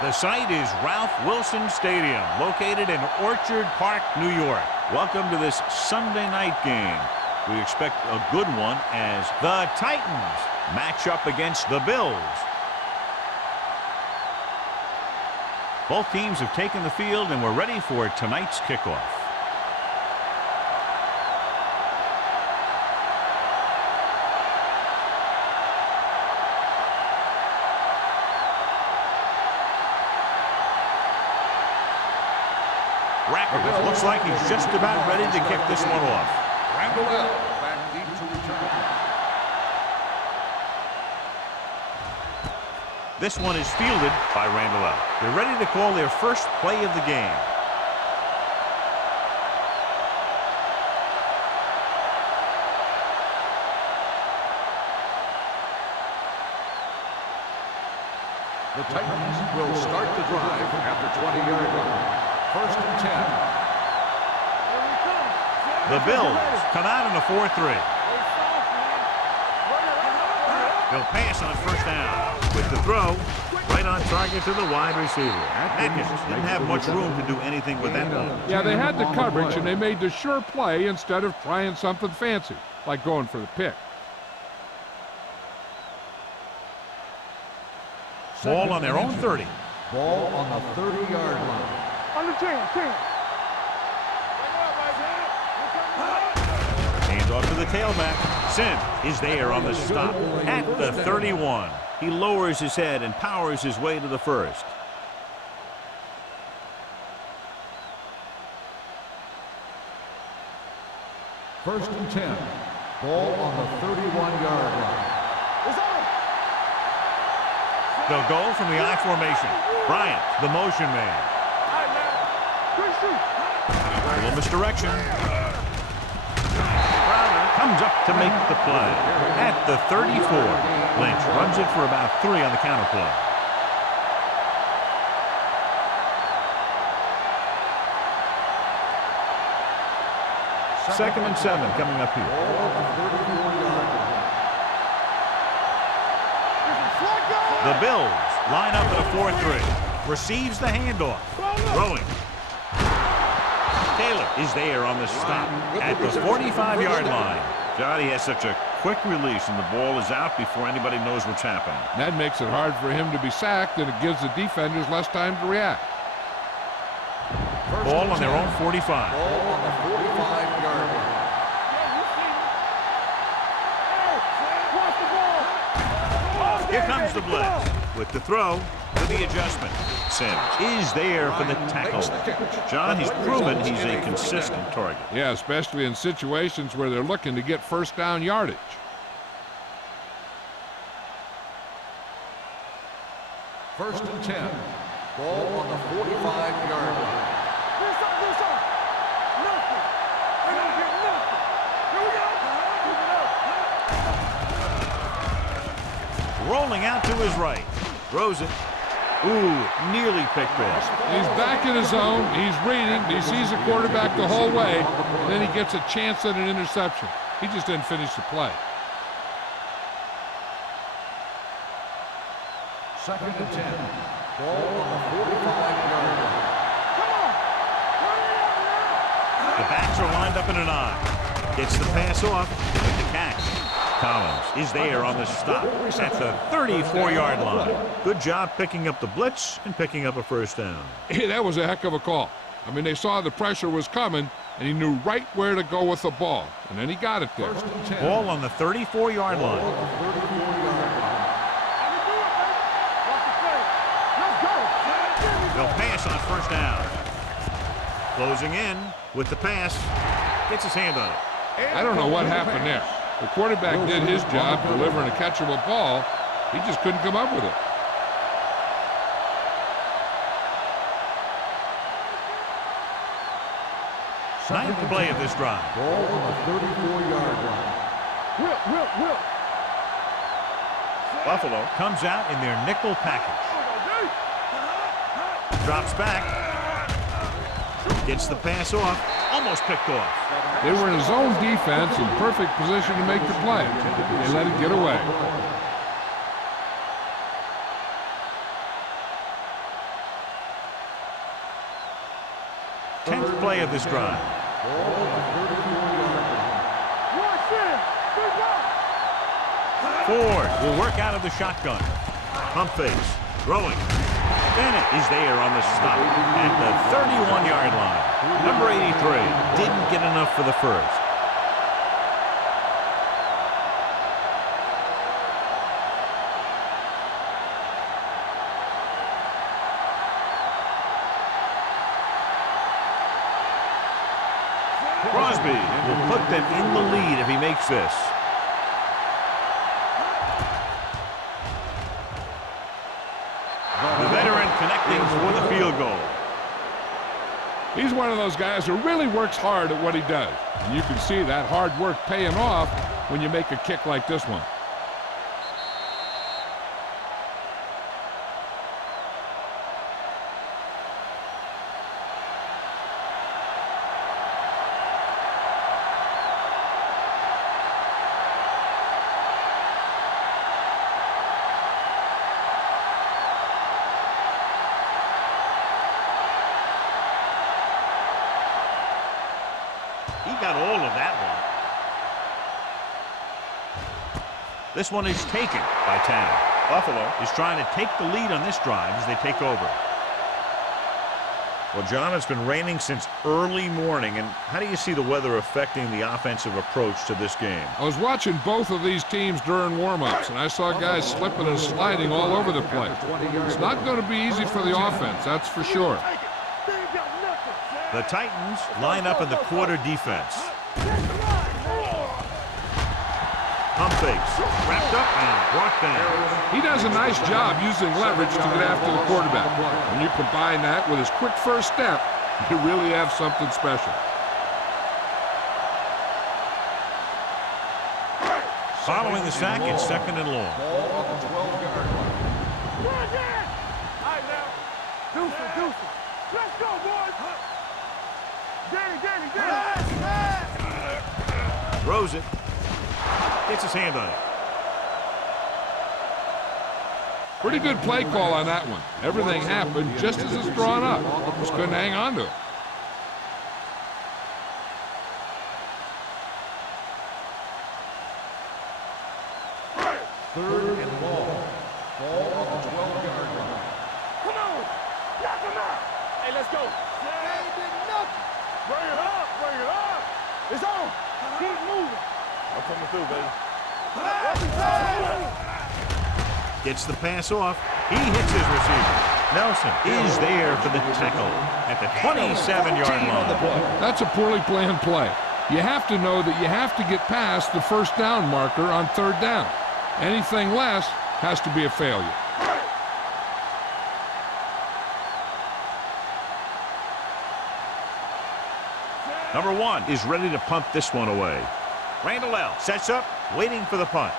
The site is Ralph Wilson Stadium, located in Orchard Park, New York. Welcome to this Sunday night game. We expect a good one as the Titans match up against the Bills. Both teams have taken the field and we're ready for tonight's kickoff. Looks like he's just about ready to kick this one off. Back deep to return. This one is fielded by Randall. They're ready to call their first play of the game. The Titans will start the drive at the 20-yard line. First and 10. The Bills come out in a 4-3. They'll pass on first down. With the throw, right on target to the wide receiver. Atkins didn't have much room to do anything with that ball. Yeah, they had the coverage, and they made the sure play instead of trying something fancy, like going for the pick. Ball on their own 30. Ball on the 30-yard line. On the 10. Hands off to the tailback. Sim is there on the stop at the 31. He lowers his head and powers his way to the first. First and 10. Ball on the 31-yard line. They'll go from the I formation. Bryant, the motion man. A little misdirection. Comes up to make the play at the 34. Lynch runs it for about 3 on the counter play. Second and 7 coming up here. The Bills line up at a 4-3. Receives the handoff. Throwing. Taylor is there on the stop at the 45-yard line. John, he has such a quick release, and the ball is out before anybody knows what's happening. That makes it hard for him to be sacked, and it gives the defenders less time to react. Ball on their own 45. Ball on the 45-yard line. Here comes the blitz. With the throw, with the adjustment. Sims is there for the tackle. John, he's proven he's a consistent target. Yeah, especially in situations where they're looking to get first down yardage. First and 10. Ball on the 45-yard line. Rolling out to his right. Throws it. Ooh, nearly picked off. He's back in his zone. He's reading. He sees the quarterback the whole way. Then he gets a chance at an interception. He just didn't finish the play. Second and 10. Ball on the 45-yard line. The backs are lined up in an I. Gets the pass off with the catch. Collins is there on the stop at the 34-yard line. Good job picking up the blitz and picking up a first down. Hey, that was a heck of a call. I mean, they saw the pressure was coming, and he knew right where to go with the ball. And then he got it there. Ball on the 34-yard line. They'll pass on first down. Closing in with the pass. Gets his hand on it. I don't know what happened there. The quarterback did his job delivering a catchable ball. He just couldn't come up with it. Ninth play of this drive. Ball on the 34-yard line. Buffalo comes out in their nickel package. Drops back. Gets the pass off. Almost picked off. They were in a zone defense in perfect position to make the play. They let it get away. play of this drive. Ford will work out of the shotgun. Pump fakes. Throwing. Bennett is there on the stop at the 31-yard line. Number 83 didn't get enough for the first. Crosby will put them in the lead if he makes this. The veteran connecting for the field goal. He's one of those guys who really works hard at what he does. And you can see that hard work paying off when you make a kick like this one. He got all of that one. This one is taken by Tanner. Buffalo is trying to take the lead on this drive as they take over. Well, John, it's been raining since early morning, and how do you see the weather affecting the offensive approach to this game? I was watching both of these teams during warm-ups, and I saw guys slipping and sliding all over the place. It's not going to be easy for the offense, that's for sure. The Titans line up in the quarter defense. Pump fakes, wrapped up and brought down. He does a nice job using leverage to get after the quarterback. When you combine that with his quick first step, you really have something special. Following the sack, it's second and long. Ball on the 12-yard line. Let's go, boys! Danny! Throws it. Gets his hand on it. Pretty good play call on that one. Everything happened just as it's drawn up. Just couldn't hang on to it. Third and long. Ball on the 12-yard line. Come on! Knock him out! Hey, let's go! They ain't did nothing! Bring it up! It's on! Keep moving! I'm coming through, baby. Gets the pass off. He hits his receiver. Nelson is there for the tackle at the 27-yard line. That's a poorly planned play. You have to know that you have to get past the first down marker on third down. Anything less has to be a failure. Number 1 is ready to punt this one away. Randall L. sets up, waiting for the punt.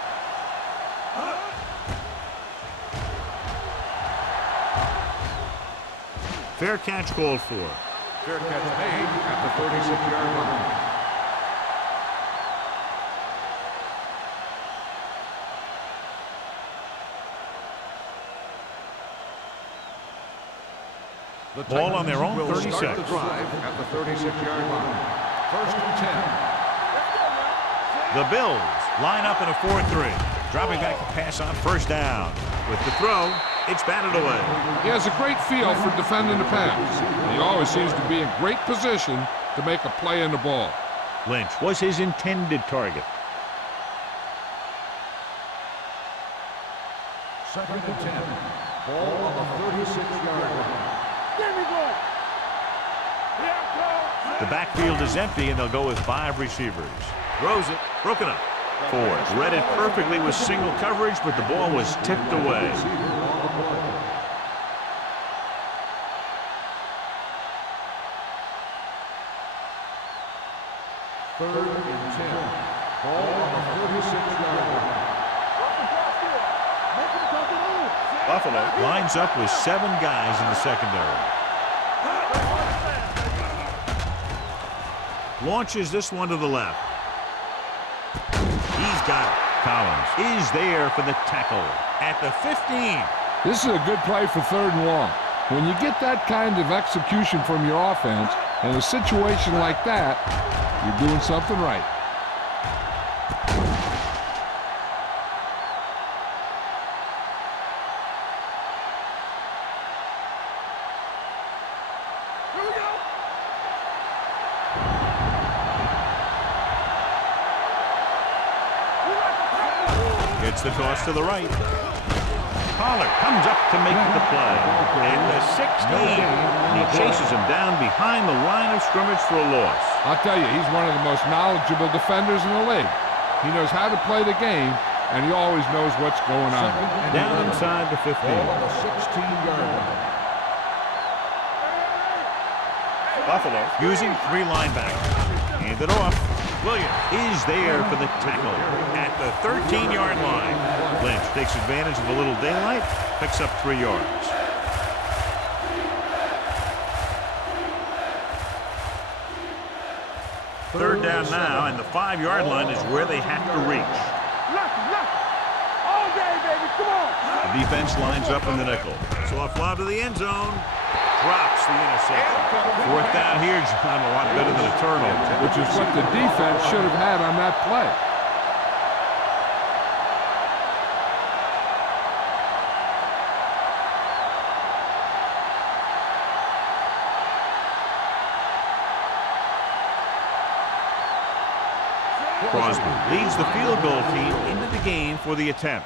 Fair catch called for. Fair catch made at the 36-yard line. The Ball on their own will 36. Start the drive at the 36-yard line. First and 10. The Bills line up in a 4-3. Dropping back to pass on first down. With the throw, it's batted away. He has a great feel for defending the pass. He always seems to be in great position to make a play in the ball. Lynch was his intended target. Second and 10. Ball on the 36-yard line. The backfield is empty, and they'll go with 5 receivers. Throws it, broken up. Ford read it perfectly with single coverage, but the ball was tipped away. Third and 10. Ball on the 36-yard line. Buffalo lines up with 7 guys in the secondary. Launches this one to the left. He's got it. Collins is there for the tackle at the 15. This is a good play for third and long. When you get that kind of execution from your offense, In a situation like that, you're doing something right. Gets the toss to the right. Pollard comes up to make the play. And the 16. And he chases him down behind the line of scrimmage for a loss. I'll tell you, he's one of the most knowledgeable defenders in the league. He knows how to play the game, and he always knows what's going on. Down inside the 15. Ball on the 16-yard line. Buffalo using 3 linebackers. Hand it off. Williams is there for the tackle at the 13-yard line. Lynch takes advantage of a little daylight, picks up 3 yards. Third down now, and the 5-yard line is where they have to reach. All day, baby, come on. The defense lines up in the nickel. So a fly to the end zone. Drops the interception. Fourth down here, John, a lot better than a turnover. Which is what the defense should have had on that play. Crosby leads the field goal team into the game for the attempt.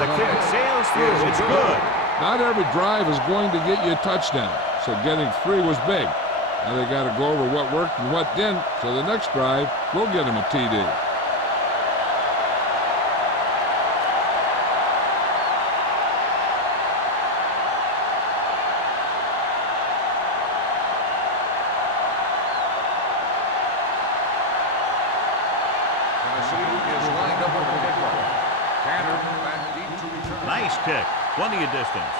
The kick sails through. It's good. Not every drive is going to get you a touchdown, so getting 3 was big. Now they got to go over what worked and what didn't, so the next drive will get them a TD. Tennessee is lined up with the kickoff. Tanner back deep to return. Nice kick. Plenty of distance.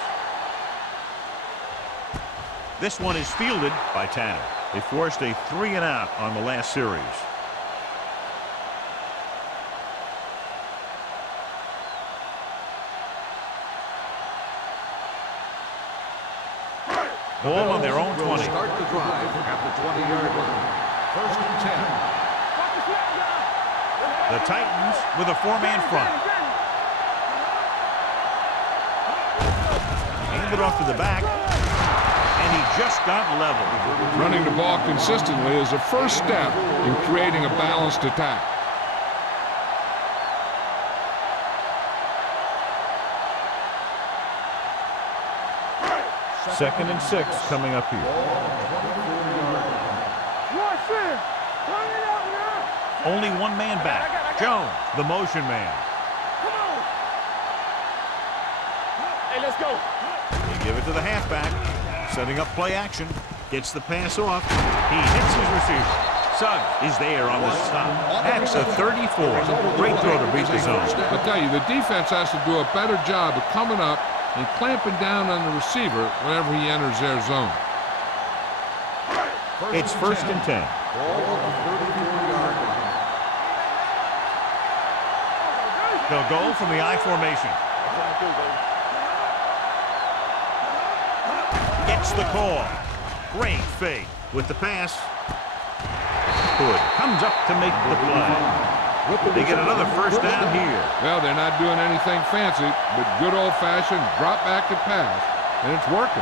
This one is fielded by Tanner. They forced a 3-and-out on the last series. Ball on their own 20. Start the drive at the 20-yard line. First and 10. The Titans with a 4-man front. Hand it off to the back. And he just got level. Running the ball consistently is the first step in creating a balanced attack. Second and 6 coming up here. Only one man back. Jones, the motion man. Hey, let's go. They give it to the halfback. Setting up play action. Gets the pass off. He hits his receiver. Suggs is there on the stop. That's a 34. Great throw to beat the zone. I'll tell you, the defense has to do a better job of coming up and clamping down on the receiver whenever he enters their zone. It's first and 10. Ball on the 34-yard line. They'll go from the I formation. Gets the call. Great fake with the pass. Hood comes up to make the play. They get another first down here. Well, they're not doing anything fancy, but good old-fashioned drop back and pass, and it's working.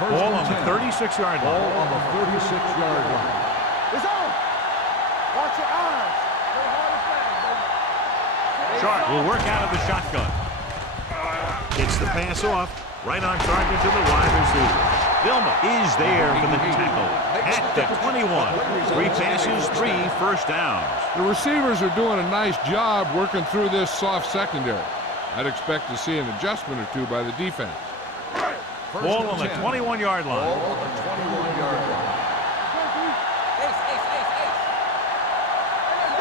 Ball on the 36-yard line. Ball on the 36-yard line. It's on. Watch your eyes. Play hard and fast, baby. Sharp will work out of the shotgun. Gets the pass off. Right on target to the wide receiver. Vilma is there for the tackle at the 21. 3 passes, 3 first downs. The receivers are doing a nice job working through this soft secondary. I'd expect to see an adjustment or two by the defense. Ball on the 21-yard line. Ball on the 21-yard line.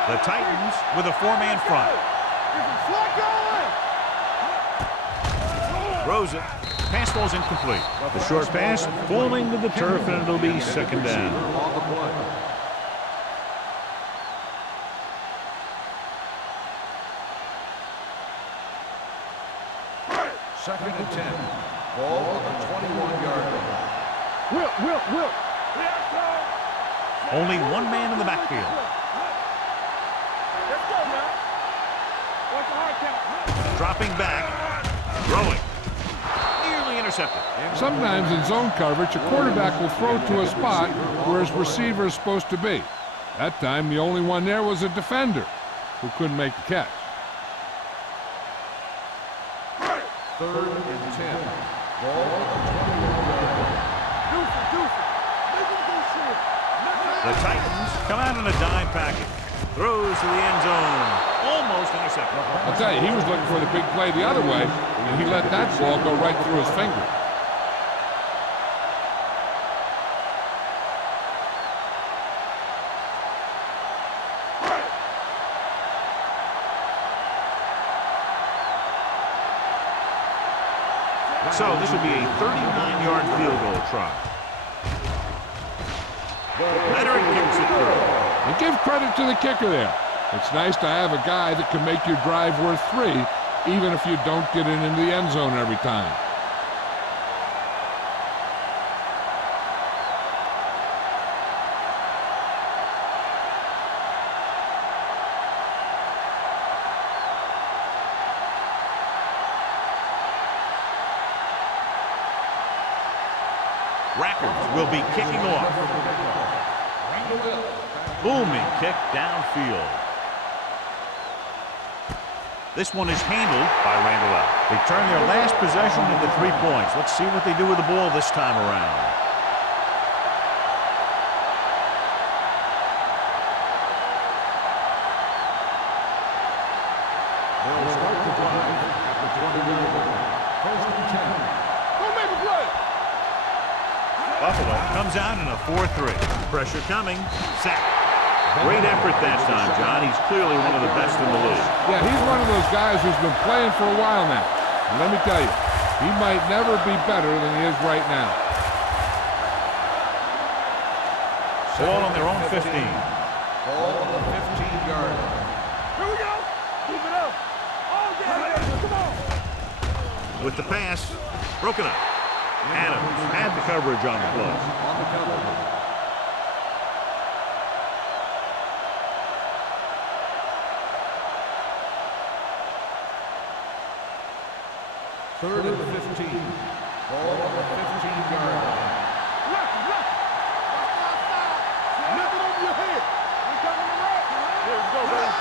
The Titans with a 4-man front. Throws it. Pass ball's incomplete. The short pass falling to the turf, and it'll be second down. On the play. Second and 10. Ball on the 21-yard line. Whip. Only one man in the backfield. Let's go, man. What's the hard count? Dropping back. Throwing. Nearly intercepted. Sometimes in zone coverage, a quarterback will throw to a spot where his receiver is supposed to be. That time, the only one there was a defender who couldn't make the catch. 3rd and 10. Ball on the 21-yard line. The Titans come out in a dime package. Throws to the end zone. Almost intercepted. I'll tell you, he was looking for the big play the other way, and he let that ball go right through his finger. So this would be a 39-yard field goal try. Leonard kicks it through. And give credit to the kicker there. It's nice to have a guy that can make your drive worth 3, even if you don't get it into the end zone every time. Rackers will be kicking off. Booming kick downfield. This one is handled by Randall. They turn their last possession into 3 points. Let's see what they do with the ball this time around. They'll start the drive at the 20-yard line. 1st and 10. Don't make a play. Buffalo comes out in a 4-3. Pressure coming. Sack. Great effort that time, John. He's clearly one of the best in the league. Yeah, he's one of those guys who's been playing for a while now. And let me tell you, he might never be better than he is right now. Ball on their own 15. Ball on the 15-yard line. Here we go. Keep it up. All day. Come on. With the pass, broken up. Adams had the coverage on the play. On the cover. Third and 15. Ball on the 15-yard line. Left. Lift it over your head. We coming around. Here we go, baby.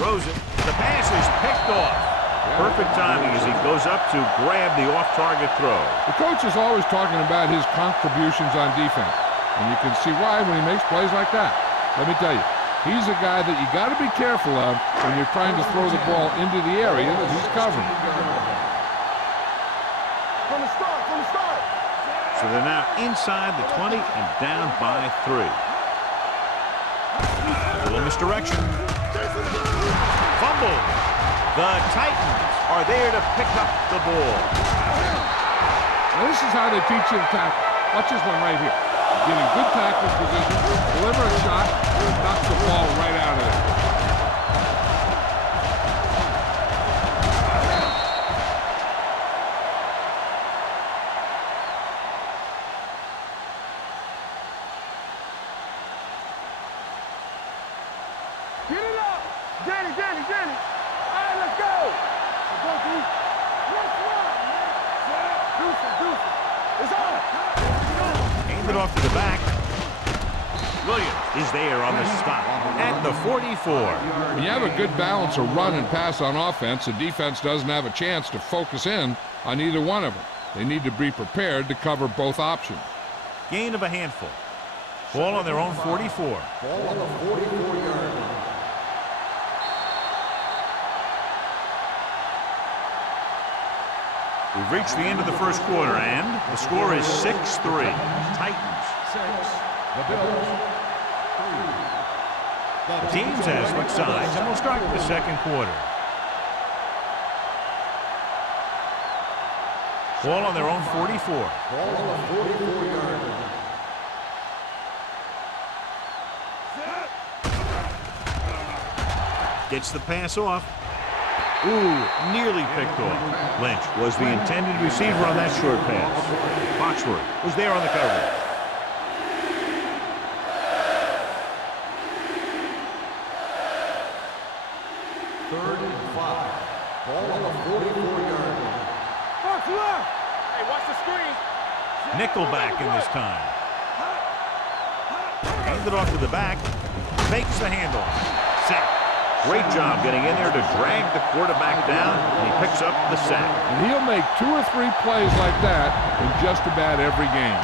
Throws it. The pass is picked off. Perfect timing as he goes up to grab the off-target throw. The coach is always talking about his contributions on defense. And you can see why when he makes plays like that. Let me tell you, he's a guy that you got to be careful of when you're trying to throw the ball into the area that he's covering. From the start. So they're now inside the 20 and down by 3. A little misdirection. Fumble. The Titans are there to pick up the ball. Now this is how they teach you to tackle. Watch this one right here. Getting good tackle position, deliver a shot, and knock the ball right out of there. Get it up. Danny. All right, let's go. Let's go, D. Let's run, man. Deuce. It's on. Handed off to the back. Williams is there on the stop at the 44. When you have a good balance of run and pass on offense, the defense doesn't have a chance to focus in on either one of them. They need to be prepared to cover both options. Gain of a handful. Ball on their own 44. Ball on the 44-yard line. We've reached the end of the first quarter, and the score is 6-3. Titans. 6. The Bills. 3. The teams have switched sides, and we'll start the second quarter. Ball on their own 44. Ball on the 44-yard line. Gets the pass off. Ooh, nearly picked off. Lynch was the intended receiver on that short pass. Foxworth was there on the coverage. Third and 5. Ball on the 44-yard line. Fox left. Hey, watch the screen. Nickelback in this time. Hands it off to the back. Fakes the handoff. Sack. Great job getting in there to drag the quarterback down, and he picks up the sack. And he'll make 2 or 3 plays like that in just about every game.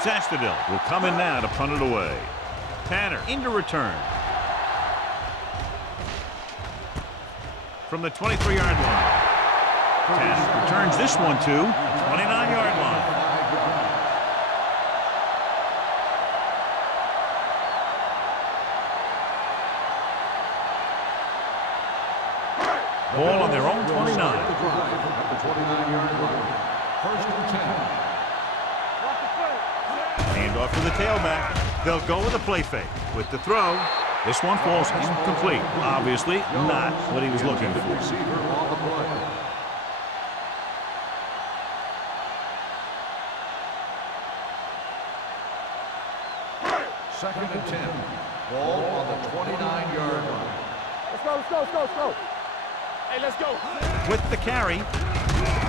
Sastadil will come in now to punt it away. Tanner into return. From the 23-yard line. Tanner returns this one to the 29-yard line. Ball on their own 29. The drive at the 29-yard line. First and 10. Hand off to the tailback. They'll go with a play fake. With the throw, this one falls incomplete. Obviously not what he was looking for. Receiver on the play. Second and 10. Ball on the 29-yard line. Let's go, let's go, let's go, let's go. Hey, let's go. With the carry.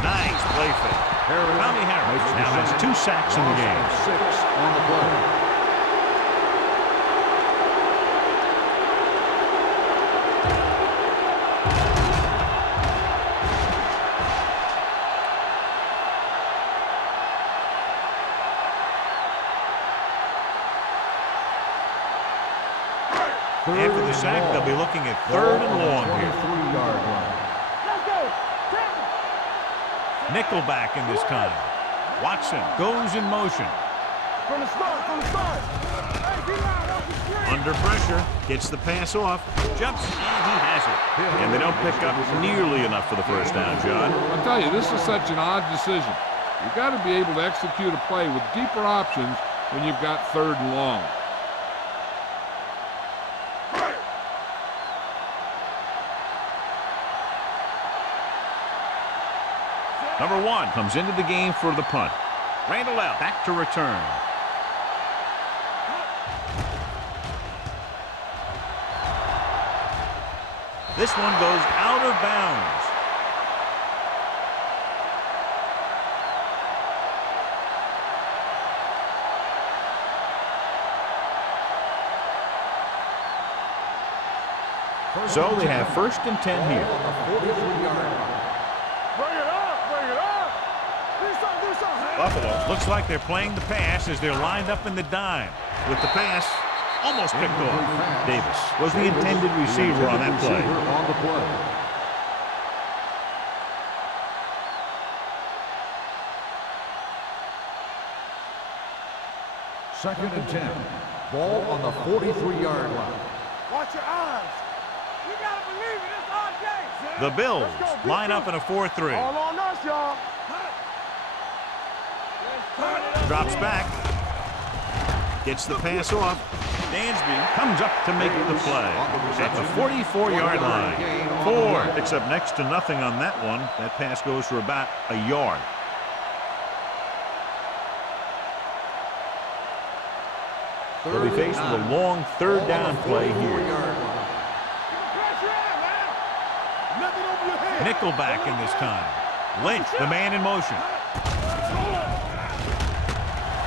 Nice play fake. Tommy Harris now has 2 sacks in the game. 6 on the play. After the sack, they'll be looking at 3rd and long here. 23-yard line. Let's go. Nickelback in this time. Watson goes in motion. From the start, from the start. Hey, get out off the screen. Under pressure, gets the pass off, jumps, and he has it. And they don't pick up nearly enough for the first down, John. I'll tell you, this is such an odd decision. You've got to be able to execute a play with deeper options when you've got 3rd and long. Number 1 comes into the game for the punt. Randall L. back to return. This one goes out of bounds. So they have 1st and 10 here. On the 43-yard line. Bring it up, bring it up. Do something, do something. Buffalo looks like they're playing the pass as they're lined up in the dime. With the pass, almost picked off. Davis was the intended receiver on that play. Receiver on the play. Second and 10. Ball on the 43-yard line. Watch your eyes. You gotta believe it. It's our day. The Bills line up in a 4-3. All on us, y'all. Drops back. Gets the pass off. Dansby comes up to make the play at the 44-yard line. 4 picks up next to nothing on that one. That pass goes for about a yard. They'll be faced with a long 3rd down play here. Nickelback in this time. Lynch, the man in motion.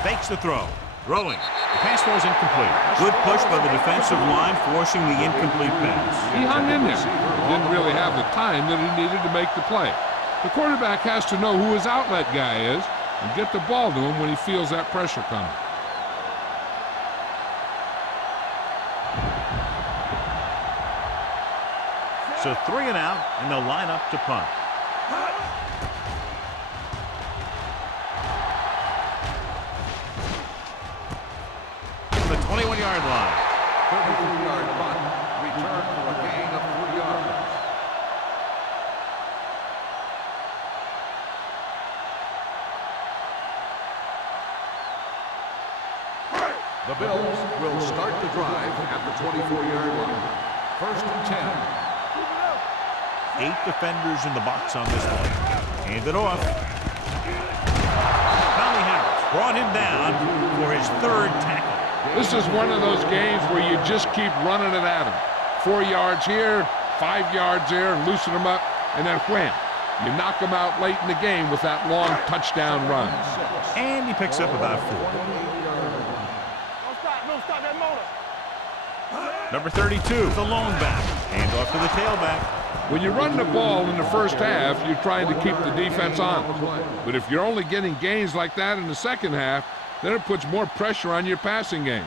Fakes the throw. Throwing. The pass falls incomplete. Good push by the defensive line, forcing the incomplete pass. He hung in there. Didn't really have the time that he needed to make the play. The quarterback has to know who his outlet guy is and get the ball to him when he feels that pressure coming. So 3 and out, and they'll line up to punt. The 21-yard line. 33-yard punt. The Bills will start the drive at the 24-yard line. First and 10. 8 defenders in the box on this one. Hand it off. Tommy Harris brought him down for his 3rd tackle. This is one of those games where you just keep running it at him. 4 yards here, 5 yards there, loosen them up, and then wham. You knock them out late in the game with that long touchdown run. And he picks up about 4. Don't stop that motor. Number 32, the lone back. Hand off to the tailback. When you run the ball in the first half, you're trying to keep the defense on. But if you're only getting gains like that in the second half, then it puts more pressure on your passing game.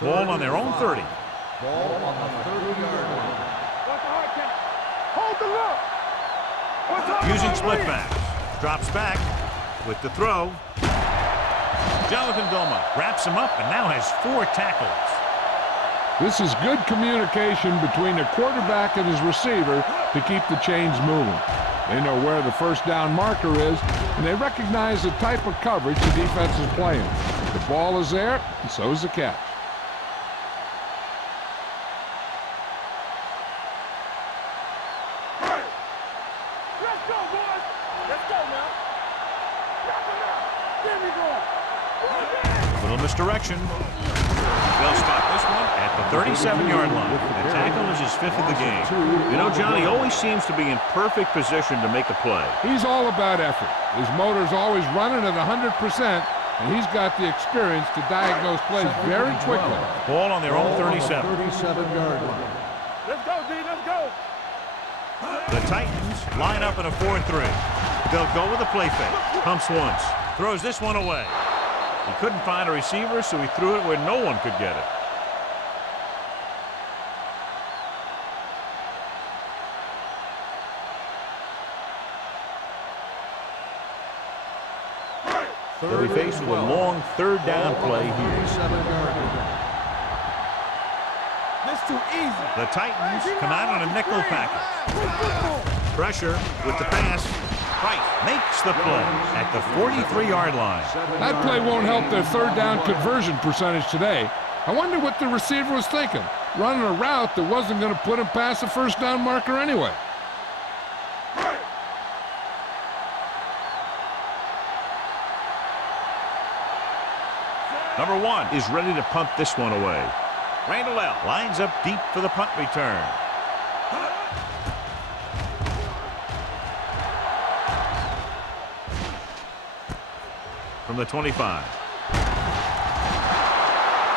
Ball on their own 30. Ball on the 30-yard line. What's the hard count? Hold the look. What's hard Using count? split backs. Drops back with the throw. Jonathan Vilma wraps him up and now has 4 tackles. This is good communication between the quarterback and his receiver to keep the chains moving. They know where the first down marker is, and they recognize the type of coverage the defense is playing. The ball is there, and so is the catch. Let's go, boys. Let's go now. Wrap it up. There we go. Little misdirection. They'll spot this one at the 37-yard line. The tackle is his 5th of the game. You know, Johnny always seems to be in perfect position to make a play. He's all about effort. His motor's always running at 100%, and he's got the experience to diagnose plays very quickly. Ball on their own 37. 37-yard line. Let's go, D. Let's go. The Titans line up in a 4-3. They'll go with a play fake. Pumps once. Throws this one away. He couldn't find a receiver, so he threw it where no one could get it. They'll be faced with a long 3rd down play here. 37-yard line. This too easy. The Titans come out on a nickel package. Pressure with the pass. Price makes the play at the 43-yard line. That play won't help their 3rd down conversion percentage today. I wonder what the receiver was thinking, running a route that wasn't going to put him past the first down marker anyway. Number 1 is ready to punt this one away. Randall L. lines up deep for the punt return. From the 25.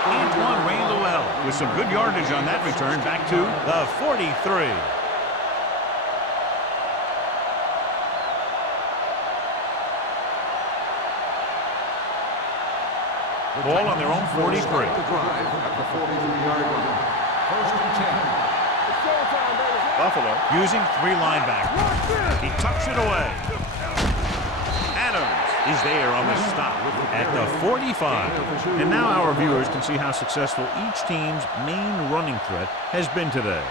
Antoine Randall L. with some good yardage on that return back to the 43. Ball on their own 43. The drive at the 43-yard line. First and 10. It's showtime, baby. Buffalo using 3 linebackers. He tucks it away. Adams is there on the stop at the 45. And now our viewers can see how successful each team's main running threat has been today.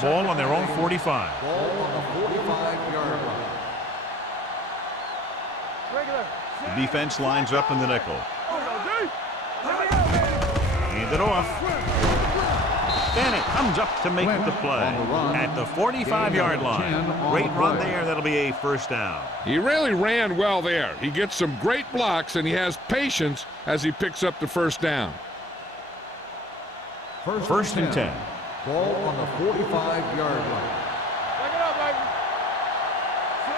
Ball on their own 45. Ball on the 45-yard line. Regular. The defense lines up in the nickel. Hand it off. Bennett comes up to make the play at the 45-yard line. Great run there. That'll be a first down. He really ran well there. He gets some great blocks, and he has patience as he picks up the first down. First and 10. Ball on the 45-yard line. Back it up, baby.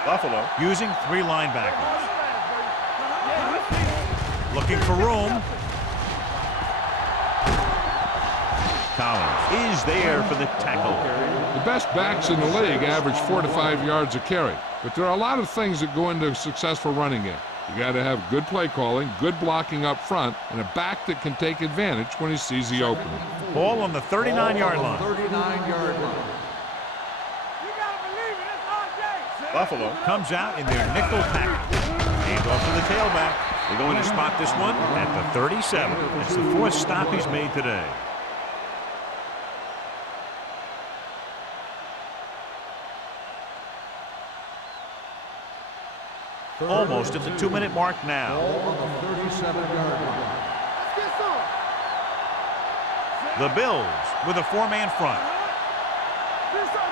Buffalo using 3 linebackers. Looking for room. Collins is there for the tackle. The best backs in the league average 4 to 5 yards a carry, but there are a lot of things that go into a successful running game. You got to have good play calling, good blocking up front, and a back that can take advantage when he sees the opening. Ball on the 39-yard line. 39-yard line. You gotta believe it. It's our day. Buffalo comes out in their nickel package. Hand off to the tailback. They're going to spot this one at the 37. It's the 4th stop he's made today. Almost at the 2-minute mark now. Ball on the 37-yard line. Let's get some. The Bills with a 4-man front. Do some.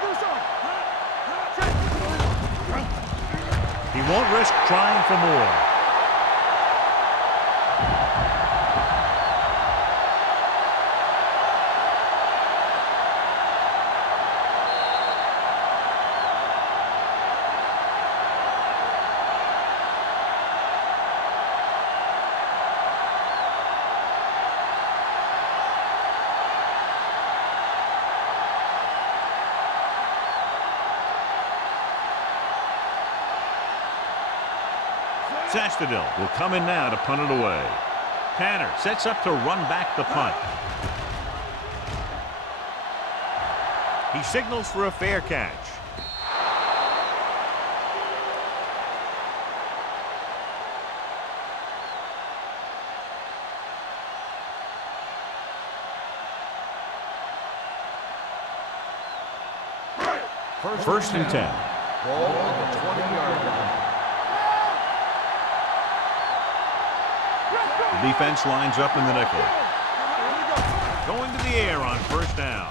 He won't risk trying for more. Sastadil will come in now to punt it away. Tanner sets up to run back the punt. He signals for a fair catch. First and 10. Ball on the 20-yard line. The defense lines up in the nickel. Going to the air on first down.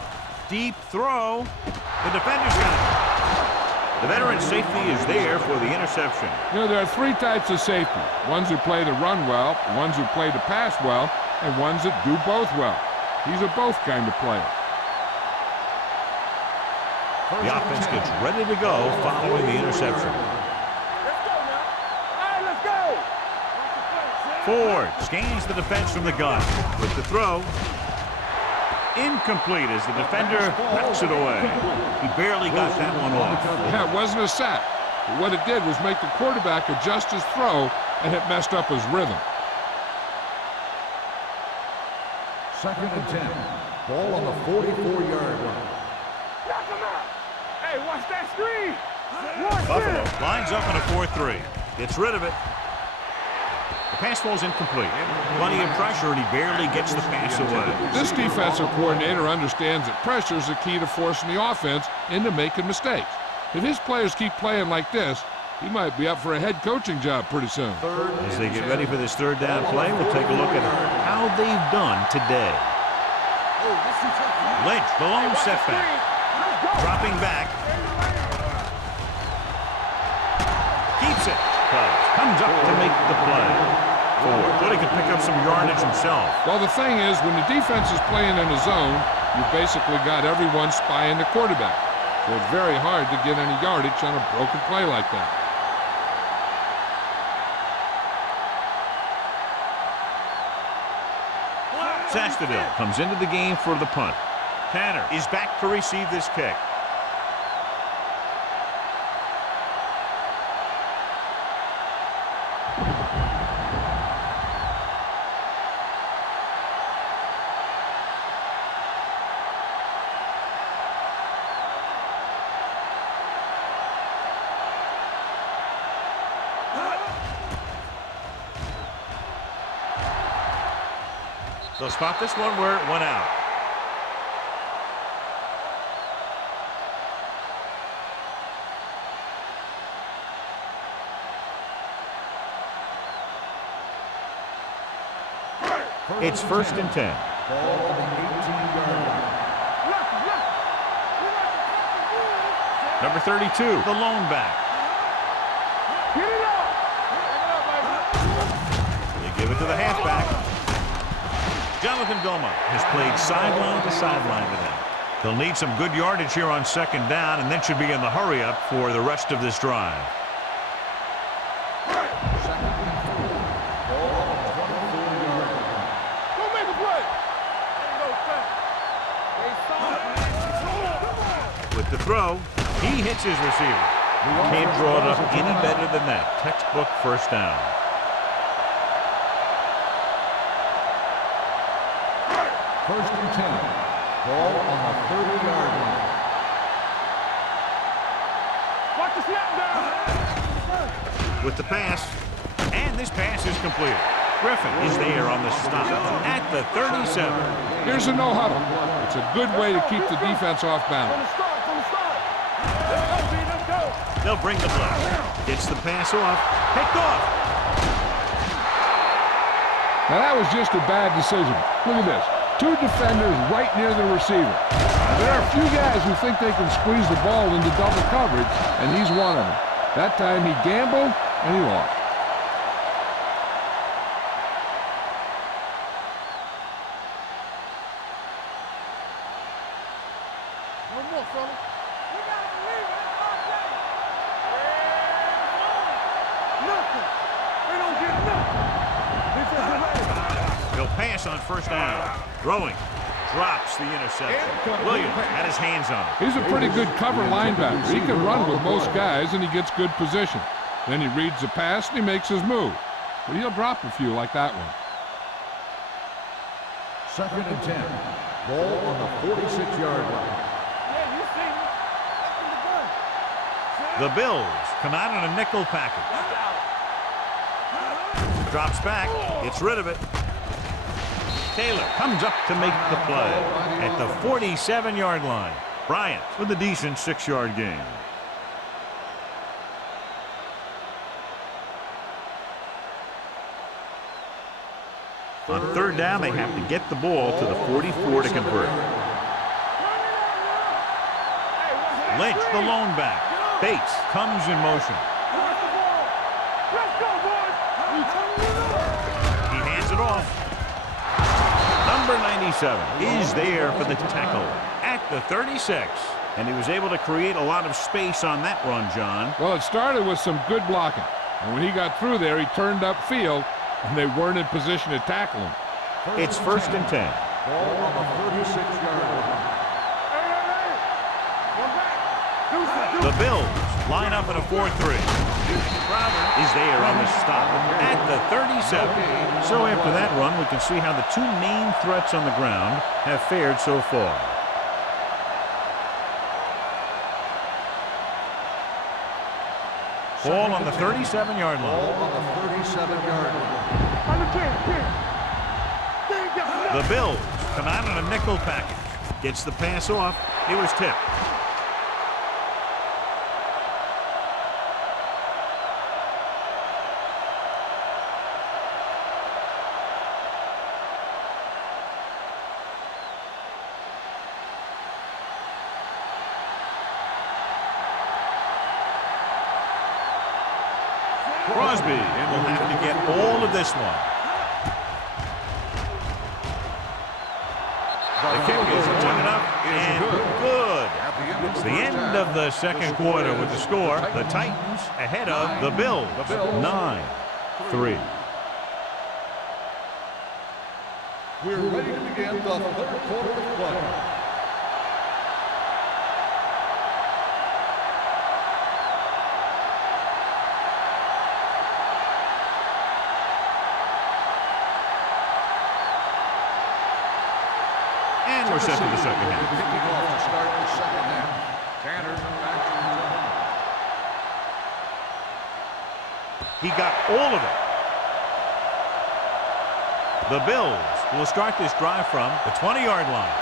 Deep throw. The defender's got it. The veteran safety is there for the interception. You know, there are three types of safety. Ones who play to run well, ones who play to pass well, and ones that do both well. He's a both kind of player. The offense gets ready to go following the interception. Let's go now. All right, let's go. Ford scans the defense from the gun. With the throw. Incomplete as the defender knocks it away. He barely got that one off. Yeah, it wasn't a sack. But what it did was make the quarterback adjust his throw, and it messed up his rhythm. Second and 10. Ball on the 44-yard line. Knock him out. Hey, watch that screen. Buffalo lines up in a 4-3. Gets rid of it. The pass ball's incomplete. Plenty of pressure, and he barely gets the pass away. This defensive coordinator understands that pressure is the key to forcing the offense into making mistakes. If his players keep playing like this, he might be up for a head coaching job pretty soon. As they get ready for this third down play, we'll take a look at how they've done today. Lynch, the lone setback. Dropping back. Keeps it. Comes up to make the play. Ford thought he could pick up some yardage himself. Well, the thing is, when the defense is playing in a zone, you've basically got everyone spying the quarterback. So it's very hard to get any yardage on a broken play like that. Sastadil comes into the game for the punt. Tanner is back to receive this kick. They'll spot this one where it went out. It's first and 10. Ball on the 18-yard line. Number 32, the lone back. Get it up. They give it to the halfback. Jonathan Vilma has played sideline to sideline with him. They'll need some good yardage here on second down, and then should be in the hurry-up for the rest of this drive. Second and 4. Ball on the 24-yard line. Go make a play. With the throw, he hits his receiver. Can't draw it up any better than that. Textbook first down. First and 10. Ball on the 30-yard line. Watch the snap down. With the pass, and this pass is completed. Griffin is there on the stop at the 37. Here's a no huddle. It's a good way to keep the defense off balance. From the start. Let's go, B. Let's go. They'll bring the blitz. Gets the pass off. Picked off. Now that was just a bad decision. Look at this. Two defenders right near the receiver. Now, there are a few guys who think they can squeeze the ball into double coverage, and he's one of them. That time he gambled, and he lost. One more, fella. We gotta believe it. Nothing. They don't get nothing. He'll pass on first down. Throwing. Drops the interception. Williams had his hands on it. He's a pretty good cover linebacker. He can run with most guys, and he gets good position. Then he reads the pass, and he makes his move. But he'll drop a few like that one. 2nd and 10. Ball on the 46-yard line. Yeah, you see me. Up in the gun. The Bills come out in a nickel package. Drops back. Gets rid of it. Taylor comes up to make the play at the 47-yard line. Bryant with a decent 6-yard gain. On 3rd down, they have to get the ball to the 44 to convert. Lynch, the lone back. Bates comes in motion. Let's go, boys. He hands it off. Number 97 is there for the tackle at the 36. And he was able to create a lot of space on that run, John. Well, it started with some good blocking. And when he got through there, he turned upfield, and they weren't in position to tackle him. It's 1st and 10. Ball on the 36-yard line. The Bills line up in a 4-3. Crowder is there on the stop at the 37. So after that run, we can see how the two main threats on the ground have fared so far. Ball on the 37-yard line. Ball on the 37-yard line. The Bills come out in a nickel package. Gets the pass off. It was tipped. Crosby will have to get all of this one. The kick is pointed up and good. It's the end of the 2nd quarter with the score. The Titans ahead of the Bills. 9-3. We're ready to begin the 3rd quarter of play. And we're set for the 2nd half. Kicking off to start the 2nd half. Tanner back to return. He got all of it. The Bills will start this drive from the 20-yard line.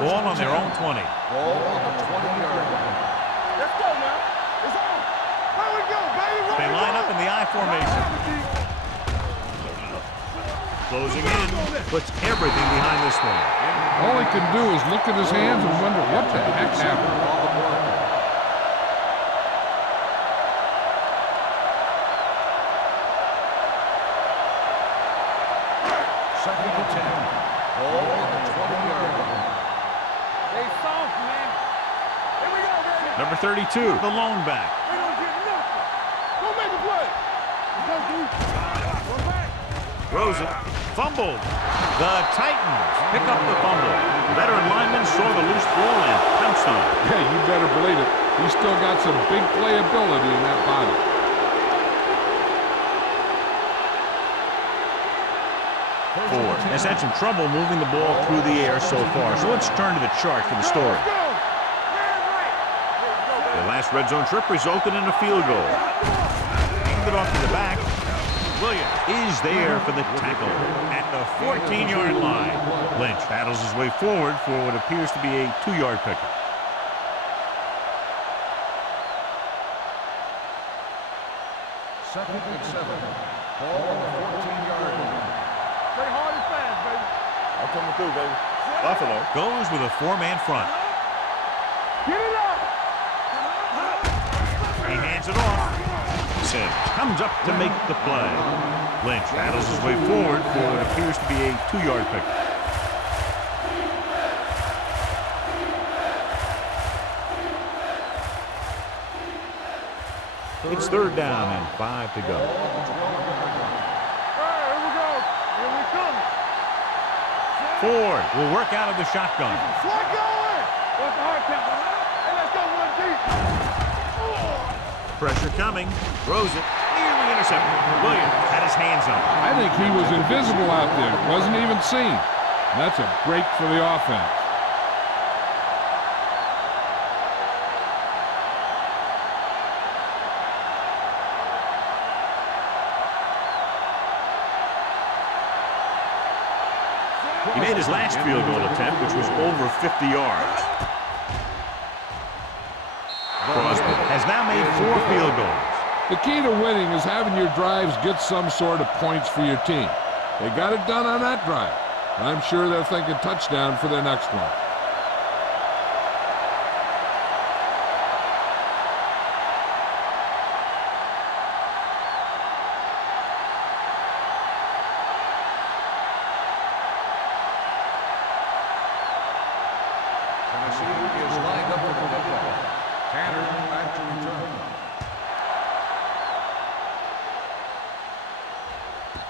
Ball on their own 20. Ball on the 20-yard line. Let's go now. It's on. Here we go, baby. They line up in the I formation. Closing in, puts everything behind this one. All he can do is look at his hands and wonder what the heck happened. Second and 10. Ball on the 20-yard line. They soft, man. Here we go, baby. Number 32, the lone back. We don't get nothing. Go make a play. Let's go, dude. Go back. Throws it. Fumbled. The Titans pick up the fumble. Veteran lineman saw the loose ball and pounced on it. Yeah, you better believe it. He's still got some big playability in that body. Has had some trouble moving the ball through the air so far. So let's turn to the chart for the story. The last red zone trip resulted in a field goal. Handed it off to the back. Williams is there for the tackle at the 14-yard line. Lynch battles his way forward for what appears to be a 2-yard pickup. Second and 7. Ball on the 14-yard line. Stay hard and fast, baby. I'm coming through, baby. Buffalo. Goes with a 4-man front. Get it up. He hands it off. Sims comes up to make the play. Lynch battles his way forward for what appears to be a 2-yard pickup. It's 3rd down and 5 to go. All right, here we go. Here we come. Ford will work out of the shotgun. Slide going. What's the hard count? Hey, let's go one deep. Pressure coming. Throws it. Nearly intercepted. Williams had his hands on it. I think he was invisible out there. Wasn't even seen. That's a break for the offense. He made his last field goal attempt, which was over 50 yards. Crosby has now made 4 field goals. The key to winning is having your drives get some sort of points for your team. They got it done on that drive. I'm sure they're thinking touchdown for their next one. Tennessee is lined up for the kickoff. Tanner back to return.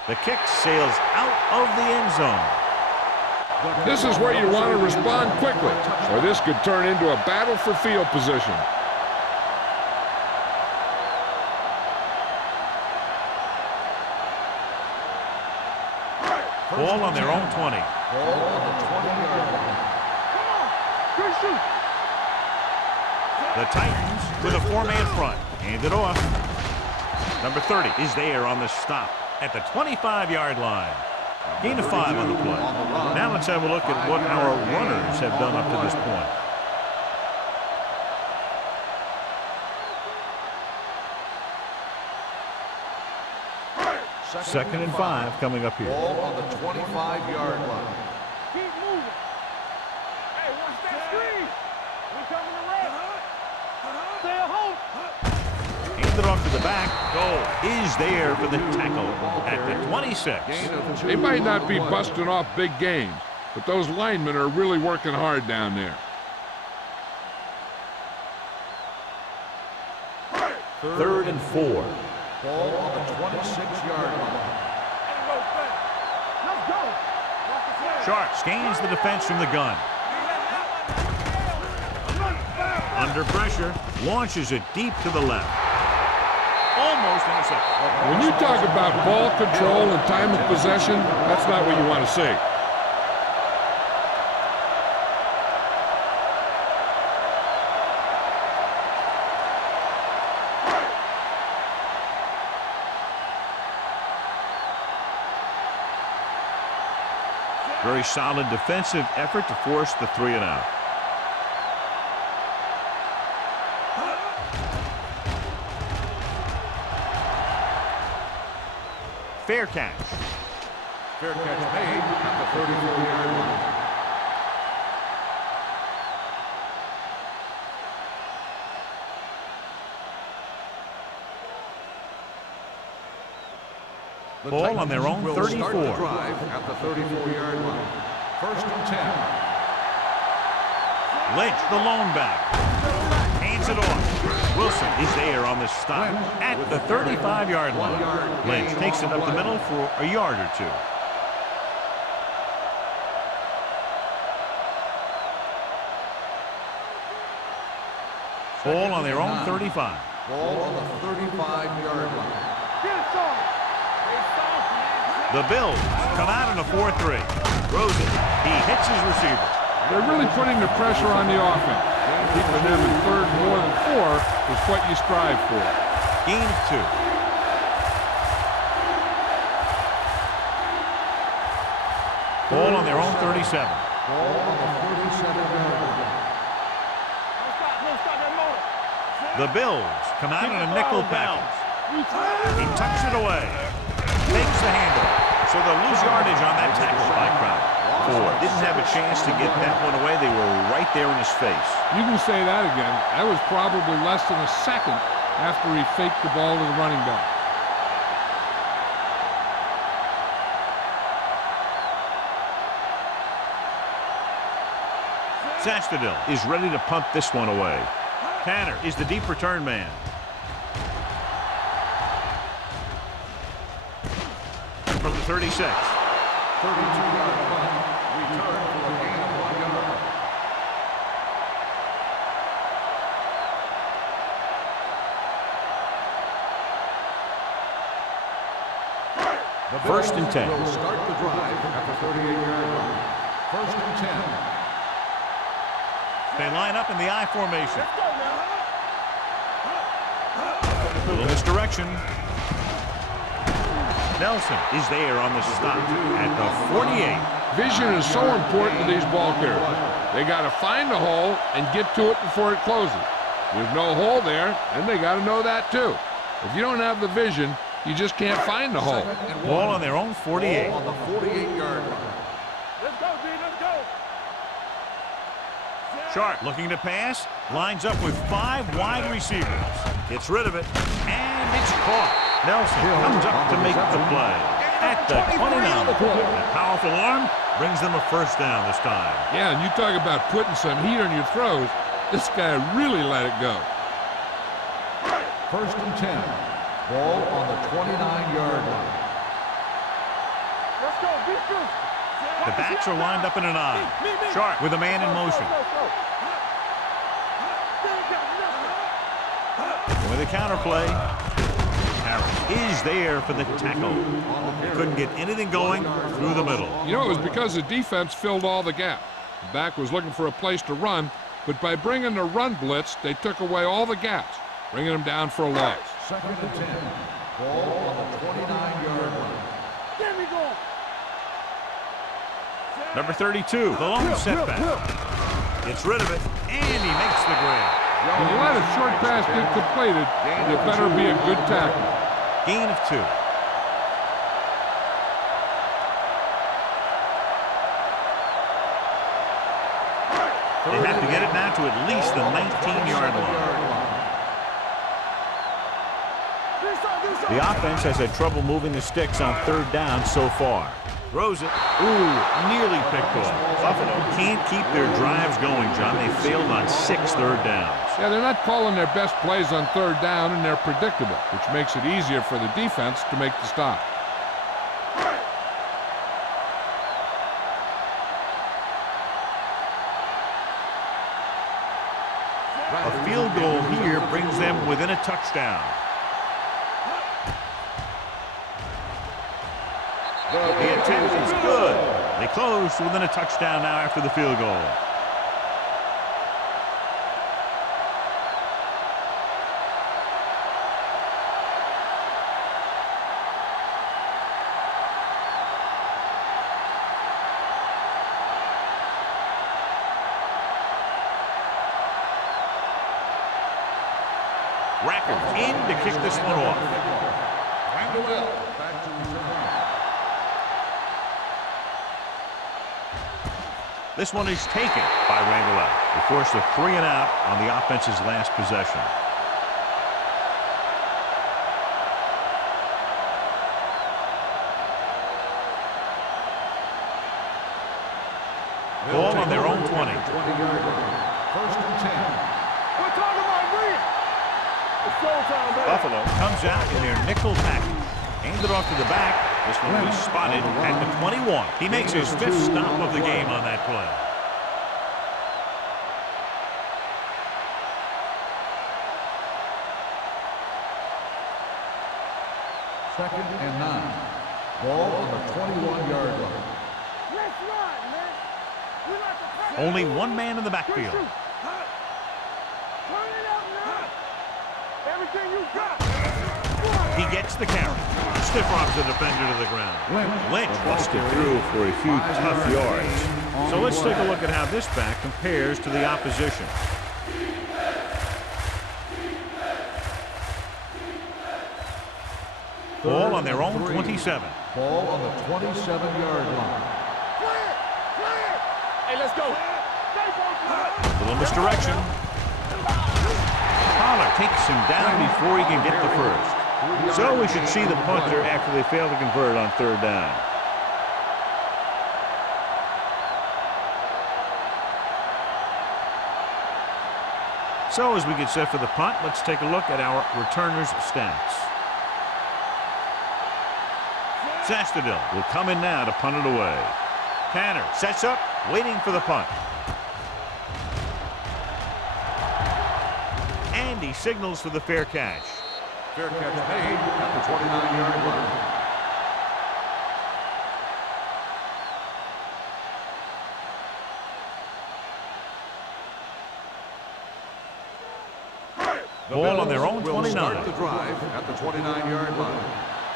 The kick sails out of the end zone. This is where you want to respond quickly, or this could turn into a battle for field position. Ball on their own 20. Ball on the 20-yard line. Good shoot. The Titans with a 4-man front. Hand it off. Number 30 is there on the stop at the 25-yard line. Gain of 5 on the play. Now let's have a look at what our runners have done up to this point. Second and 5 coming up here. Ball on the 25-yard line. Keep moving. Hey, watch that screen. We coming to rest. Stay at home. Handed off to the back. Goal is there for the tackle at the 26. They might not be busting off big games, but those linemen are really working hard down there. Third and 4. Ball on the 26-yard line. Let's go. Sharp scans the defense from the gun. Under pressure, launches it deep to the left. Almost intercepted. When you talk about ball control and time of possession, that's not what you want to see. Very solid defensive effort to force the 3 and out. Fair catch. Fair catch made at the 34-yard line. The Ball on their own Titans will 34. start the drive at the 34-yard line. First and 10. Lynch, the lone back. Hands it off. Wilson is there on the stop at the 35-yard line. Lynch takes it up the middle for a yard or 2. Ball on their own 35. Ball on the 35-yard line. Get it, son. The Bills come out in a 4-3. Throws it. He hits his receiver. They're really putting the pressure on the offense. Keeping them in third more than 4 is what you strive for. Gain of 2. 37. Ball on the 37-yard line. The Bills come out in a nickel package. He tucks it away. Takes the handle. So they'll lose yardage on that tackle by Crowder. Ford didn't have a chance to get that one away. They were right there in his face. You can say that again. That was probably less than a second after he faked the ball to the running back. Zastadil is ready to punt this one away. Tanner is the deep return man. From the 36. 32-yard punt. Return for a gain of 1 yard. First and 10. Will start the drive at the 38-yard line. First and 10. They line up in the I formation. A little misdirection. Nelson is there on the stop at the 48. Vision is so important to these ball carriers. They got to find the hole and get to it before it closes. There's no hole there, and they got to know that too. If you don't have the vision, you just can't find the hole. Ball on their own 48. Ball on the 48-yard line. Let's go, D, let's go. Sharp looking to pass. Lines up with 5 wide receivers. Gets rid of it, and it's caught. Nelson comes up to make the play at the 29. A powerful arm brings them a first down this time. Yeah, and you talk about putting some heat on your throws. This guy really let it go. First and 10. Ball on the 29-yard line. Let's go, beat you. The backs are lined up in an I. Sharp with a man in motion. With a counter play, Harris is there for the tackle. He couldn't get anything going through the middle. You know, it was because the defense filled all the gaps. The back was looking for a place to run, but by bringing the run blitz, they took away all the gaps, bringing them down for a loss. Second and 10. Ball on the 29-yard line. There we go. Number 32, the lone setback. Gets rid of it, and he makes the grab. When you let a short pass get completed, it better be a good tackle. Gain of 2. They have to get it now to at least the 19-yard line. The offense has had trouble moving the sticks on 3rd down so far. Throws it. Ooh, nearly picked off. Buffalo can't keep their drives going, John. They failed on 6 third downs. Yeah, they're not calling their best plays on 3rd down, and they're predictable, which makes it easier for the defense to make the stop. A field goal here brings them within a touchdown. The attempt is good. They close within a touchdown now after the field goal. Rackers in to kick this one off. Randall back to return. This one is taken by Randall. They forced a 3 and out on the offense's last possession. Ball on their own 20. 20-yard line. First and 10. We're talking about Green. It's showtime, baby. Buffalo comes out in their nickel package. Hands it off to the back. This one was spotted at the 21. He makes his 5th stop of the game on that play. Second and 9. Ball on the 21-yard line. Let's run, man. We like to press. Only one man in the backfield. Turn it up now. Everything you got. He gets the carry. Stiff arms the defender to the ground. Lynch busted through for a few tough yards. on So let's play. take a look at how this back compares to the opposition. Ball on their own 27. Ball on the 27-yard line. Hey, let's go. Little misdirection. Pollard takes him down before he can get the first. So we should see the punter after they fail to convert on third down. So as we get set for the punt, let's take a look at our returners' stats. Sastadil will come in now to punt it away. Tanner sets up, waiting for the punt. And he signals for the fair catch. Fair catch made at the 29-yard line. Ball on their own will 29. start the drive at the 29-yard line.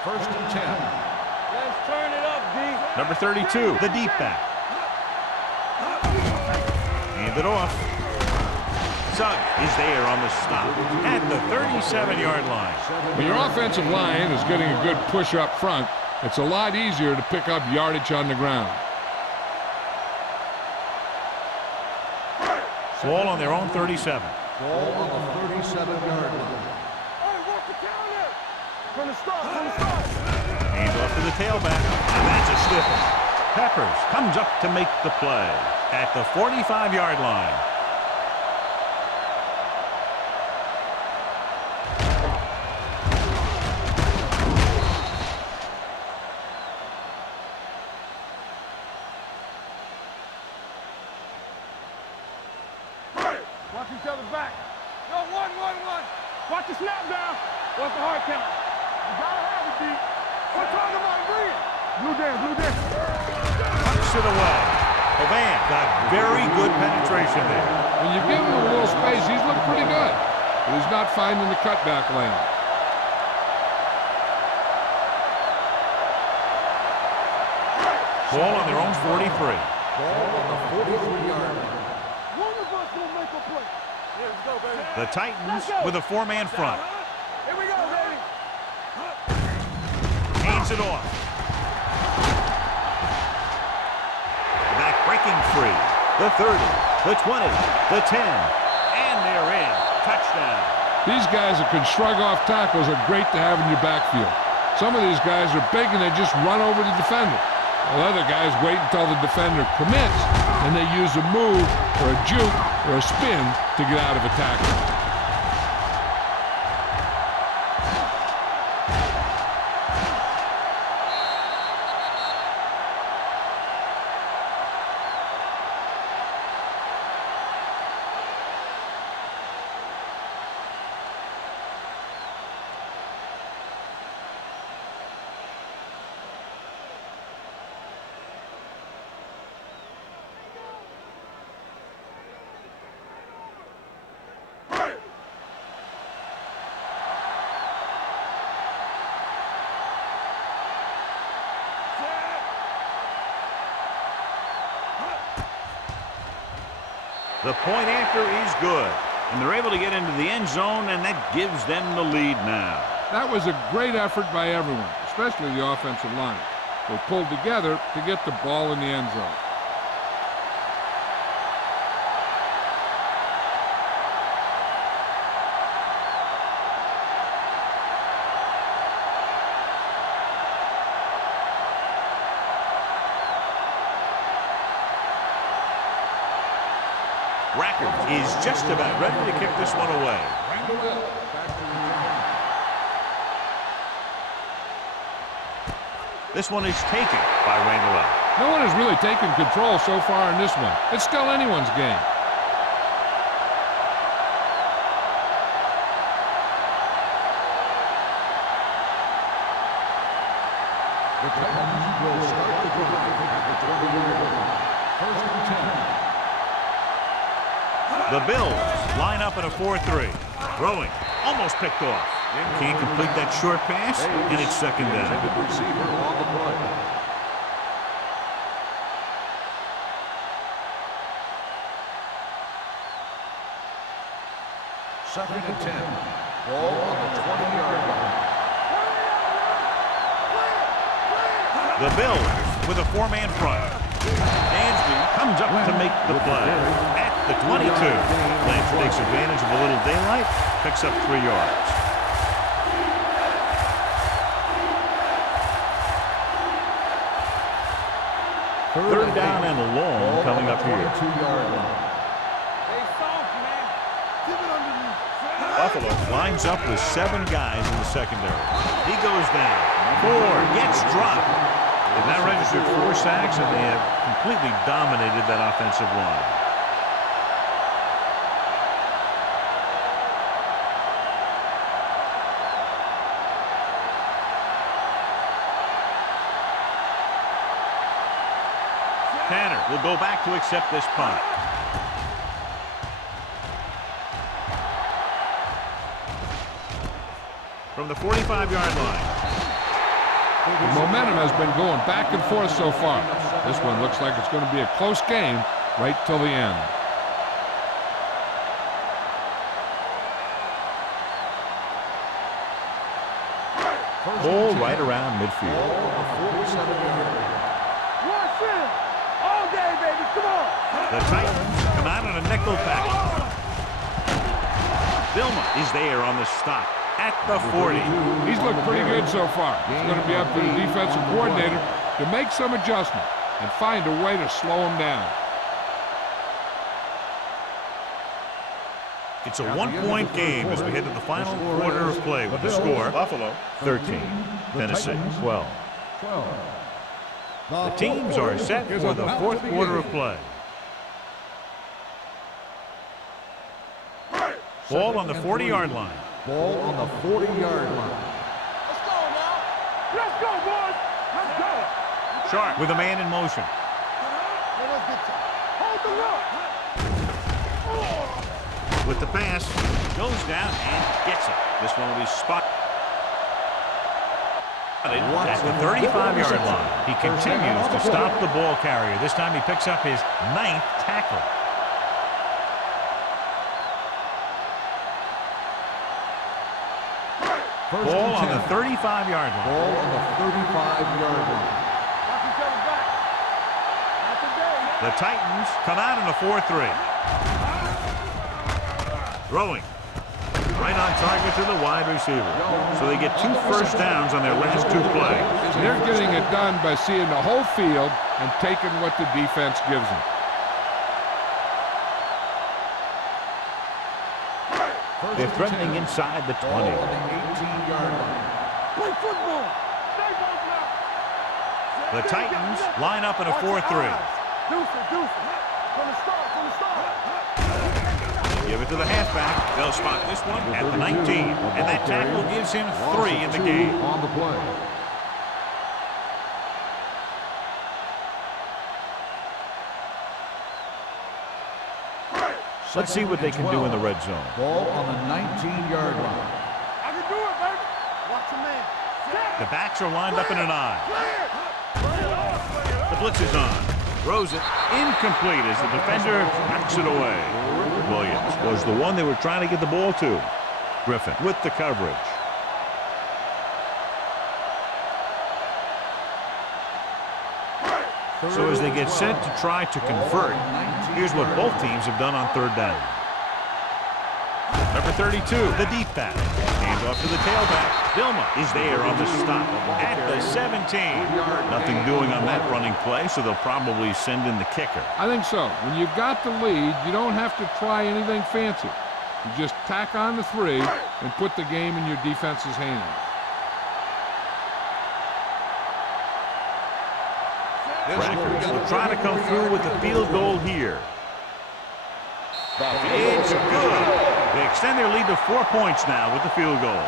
First and 10. Let's turn it up, D. Number 32, the deep back. Hand it off. Sugg is there on the stop at the 37-yard line. When your offensive line is getting a good push up front, it's a lot easier to pick up yardage on the ground. Ball on their own 37. Ball on the 37-yard line. Hey, watch the counter. From the start. Hand off to the tailback. And that's a stiff one. Peppers comes up to make the play at the 45-yard line. Watch each other back. Yo, one. Watch the snap down. Watch the hard count. You gotta have it, D. What time am I reading? Blue dance. Punts it away. Hovan got very good penetration there. When you give him a little space, he's looked pretty good. But he's not finding the cutback lane. Ball on their own 43. Ball on the 43-yard line. One of us will make a play. Yeah, let's go, baby. The Titans with a four-man front. Here we go, baby. Hands it off. Back breaking free. The 30, the 20, the 10, and they're in. Touchdown. These guys that can shrug off tackles are great to have in your backfield. Some of these guys are big and they just run over the defender. While other guys wait until the defender commits, and they use a move or a juke or a spin to get out of a tackle. The point after is good, and they're able to get into the end zone, and that gives them the lead now. That was a great effort by everyone, especially the offensive line. They pulled together to get the ball in the end zone. Rackard is just about ready to kick this one away. This one is taken by Randall. No one has really taken control so far in this one. It's still anyone's game. The Titans will start the drive at the 20-yard line. First and 10. The Bills line up in a 4-3. Throwing, almost picked off. Can't complete that short pass, and it's second down. Intended receiver on the play. Second and 10. Ball on the 20-yard line. The Bills with a four-man front. Dansby comes up to make the play at the 22. Lynch takes advantage of a little daylight, picks up 3 yards. Third down and long coming up here. 22-yard line. Buffalo. Lines up with 7 guys in the secondary. He goes down. 4 gets dropped. They've now registered 4 sacks, and they have completely dominated that offensive line. Tanner will go back to accept this punt. From the 45-yard line. The momentum has been going back and forth so far. This one looks like it's going to be a close game right till the end. Ball right around midfield. 47-yard line. All day, baby. Come on. The Titans come out in a nickel package. Vilma is there on the stop at the 40. He's looked pretty good so far. It's going to be up to the defensive coordinator to make some adjustment and find a way to slow him down. It's a one-point game as we head to the final quarter of play with the score Buffalo. 13, Tennessee 12. The teams are set for the fourth quarter of play. Ball on the 40-yard line. Ball on the 40-yard line. Let's go now. Let's go, boys. Let's go. Sharp with a man in motion. Let's get to hold the look. With the pass, goes down and gets it. This one will be spotted at the 35-yard line. He continues to stop the ball carrier. This time he picks up his 9th tackle. Ball on the 35-yard line. Ball on the 35-yard line. The Titans come out in a 4-3. Throwing. Right on target to the wide receiver. So they get 2 first downs on their last 2 plays. They're getting it done by seeing the whole field and taking what the defense gives them. They're threatening inside the 20. Ball on the 18-yard line. Play football. Stay ball now. The Titans line up in a 4-3. Deuce it. From the start. Give it to the halfback. They'll spot this one at the 19. And that tackle gives him 3 in the game. On the play. Let's see what they can do in the red zone. Ball on the 19-yard line. I can do it, baby. Watch your man. The backs are lined up in an I. The blitz is on. Throws it incomplete as the defender knocks it away. Williams was the one they were trying to get the ball to. Griffin with the coverage. So as they get set to try to convert, here's what both teams have done on 3rd down. Number 32, the deep pass. Hand off to the tailback. Vilma is there on the stop at the 17. Nothing doing on that running play, so they'll probably send in the kicker. I think so. When you've got the lead, you don't have to try anything fancy. You just tack on the 3 and put the game in your defense's hands. Crackers will try to come through with the field goal here. It's good. They extend their lead to 4 points now with the field goal.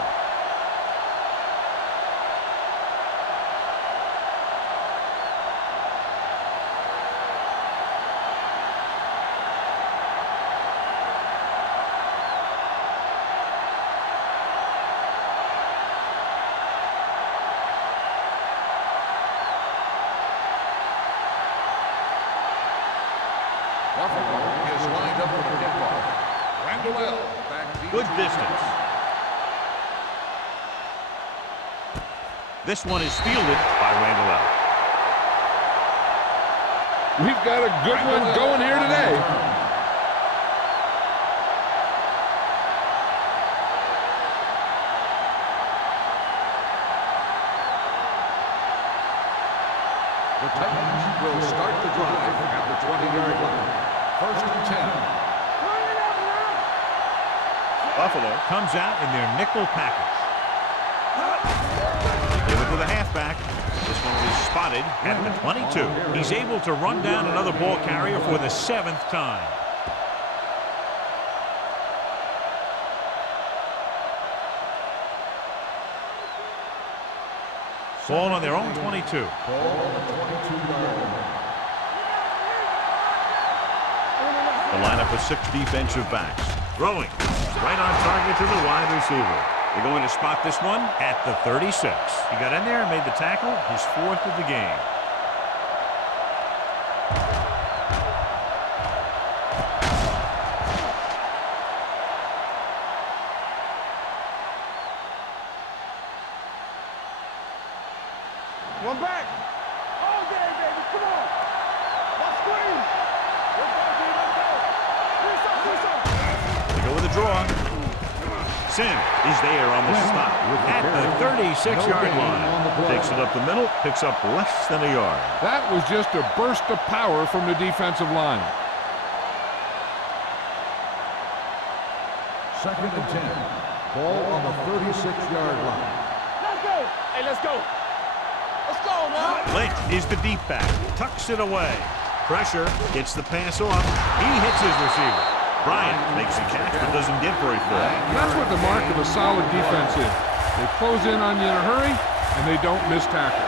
good distance. This one is fielded by Randall. We've got a good one going here today. The Titans will start the drive at the 20-yard line. First and 10. Buffalo. Comes out in their nickel package. They give it to the halfback. This one was spotted at the 22. He's able to run down another ball carrier for the 7th time. Ball on their own 22. Ball on the 22-yard line. The lineup of 6 defensive backs. Throwing. Right on target to the wide receiver. They're going to spot this one at the 36. He got in there and made the tackle, his 4th of the game. One back. All day, baby. Come on. Let's screen. Let's go, G. Let's go. Push up. They go with a draw. Sim is there on the stop at the 36-yard line. Takes it up the middle, picks up less than a yard. That was just a burst of power from the defensive line. Second and 10. Ball on the 36-yard line. Let's go. Hey, let's go. Let's go, man. Lynch is the deep back. Tucks it away. Pressure. Gets the pass off. He hits his receiver. Bryant makes a catch but doesn't get very far. That's what the mark of a solid defense is. They close in on you in a hurry, and they don't miss tackle.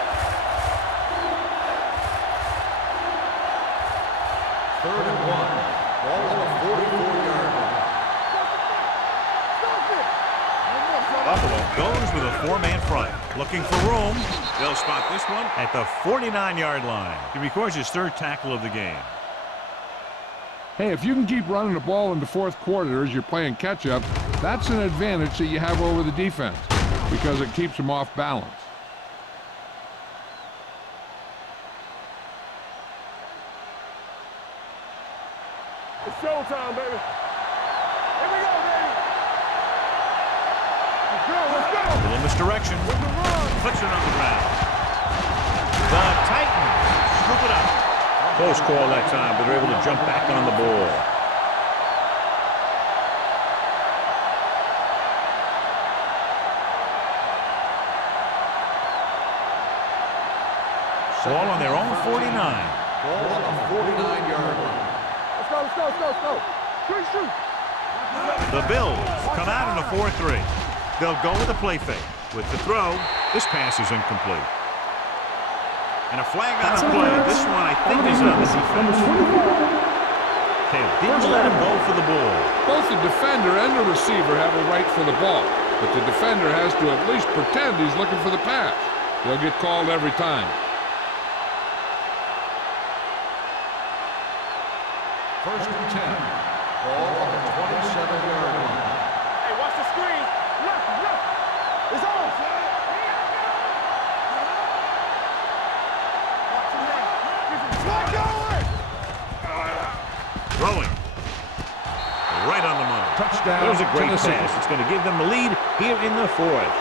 Third and 1. Ball on the 44-yard line. Buffalo. Goes with a 4-man front. Looking for room. They'll spot this one at the 49-yard line. He records his 3rd tackle of the game. Hey, if you can keep running the ball in the 4th quarter as you're playing catch-up, that's an advantage that you have over the defense because it keeps them off balance. It's showtime, baby. Here we go, baby. Let's go. Let's go. A little misdirection. Flicks it on the ground. The Titans scoop it up. Close call that time, but they're able to jump back on the ball. Ball on their own 49. Ball on the 49-yard line. Let's go. Let's go. Let's go. Let's go. Shoot. The Bills come out in a 4-3. They'll go with a play fake. With the throw, this pass is incomplete. And a flag on the play. This one, I think, is on the defense. Taylor didn't let him go for the ball. Both the defender and the receiver have a right for the ball, but the defender has to at least pretend he's looking for the pass. They'll get called every time. First and 10. Ball on the 27-yard line. Hey, watch the screen. Look. It's on. Throwing. Right on the money. Touchdown. There's a great Tennessee. pass. It's going to give them the lead here in the 4th.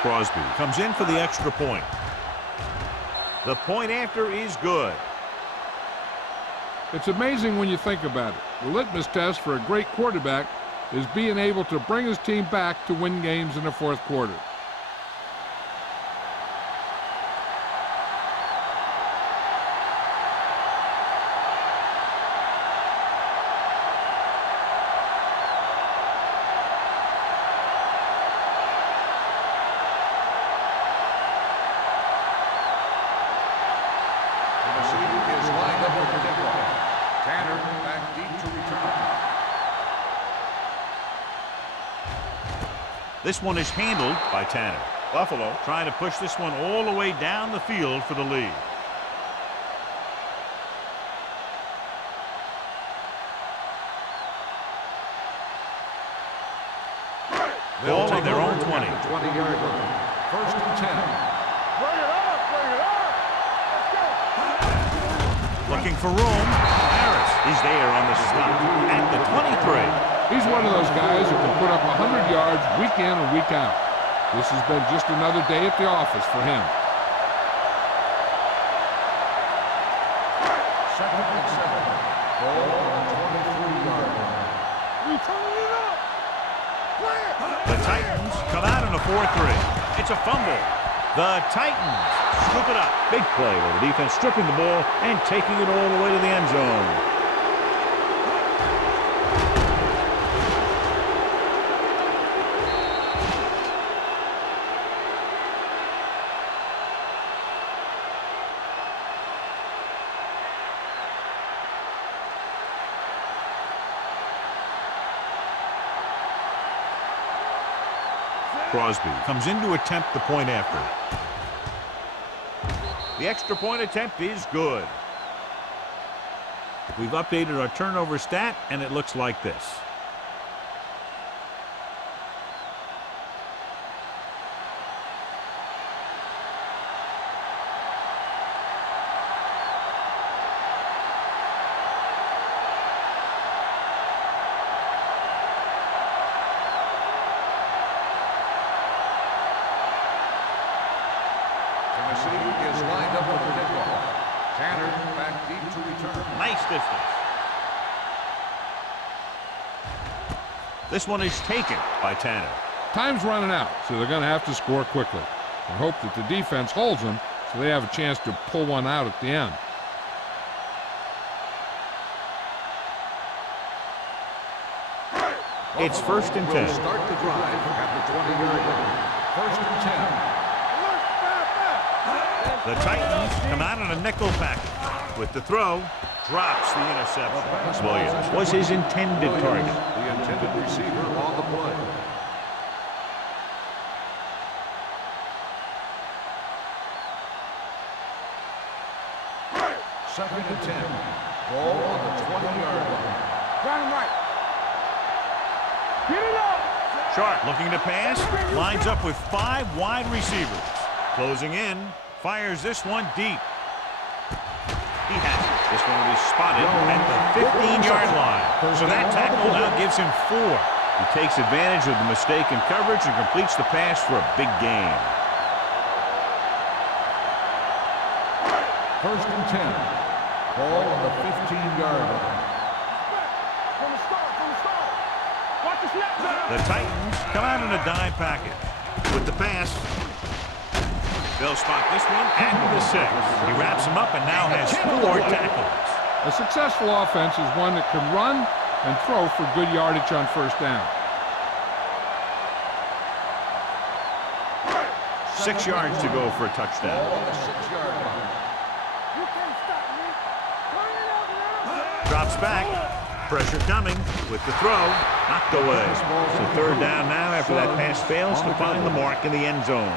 Crosby comes in for the extra point. The point after is good. It's amazing when you think about it. The litmus test for a great quarterback is being able to bring his team back to win games in the 4th quarter. Tennessee is lined up with the kickoff. Tanner back deep to return. This one is handled by Tanner. Buffalo. Trying to push this one all the way down the field for the lead. Ball on their own 20. 20-yard line. First and 10. Bring it up, bring it up. Let's go. Looking for room. Harris is there on the stop at the 23. He's one of those guys who can put up 100 yards week in and week out. This has been just another day at the office for him. Second and 7. Ball on the 23-yard line. We turning it up. Play it. The Titans come out in a 4-3. It's a fumble. The Titans scoop it up. Big play with the defense stripping the ball and taking it all the way to the end zone. Crosby comes in to attempt the point after. The extra point attempt is good. We've updated our turnover stat, and it looks like this. Tennessee is lined up for the kickoff. Tanner back deep to return. Nice distance. This one is taken by Tanner. Time's running out, so they're going to have to score quickly. I hope that the defense holds them so they have a chance to pull one out at the end. It's first and 10. Will start the drive at the 20-yard line. First and 10. The Titans come out in a nickel package. With the throw, drops the interception. Williams was his intended target. The intended receiver on the play. Second and 10. Ball on the 20-yard line. Dynamite. Get it up. Sharp looking to pass, lines up with 5 wide receivers. Closing in, fires this one deep. He has it. This one will be spotted at the 15-yard line. So that tackle now gives him 4. He takes advantage of the mistake in coverage and completes the pass for a big gain. First and 10. Ball on the 15-yard line. From the start, from the start. Watch the snap. The Titans come out in a dime package. With the pass, they'll spot this one at the 6. He wraps him up and now has 4 tackles. A successful offense is one that can run and throw for good yardage on first down. 6 yards to go for a Ball touchdown. on the 6-yard line. You can't stop me. Turn it up now. Drops back. Pressure coming with the throw. Knocked away. So third down now after that pass fails to find the mark in the end zone.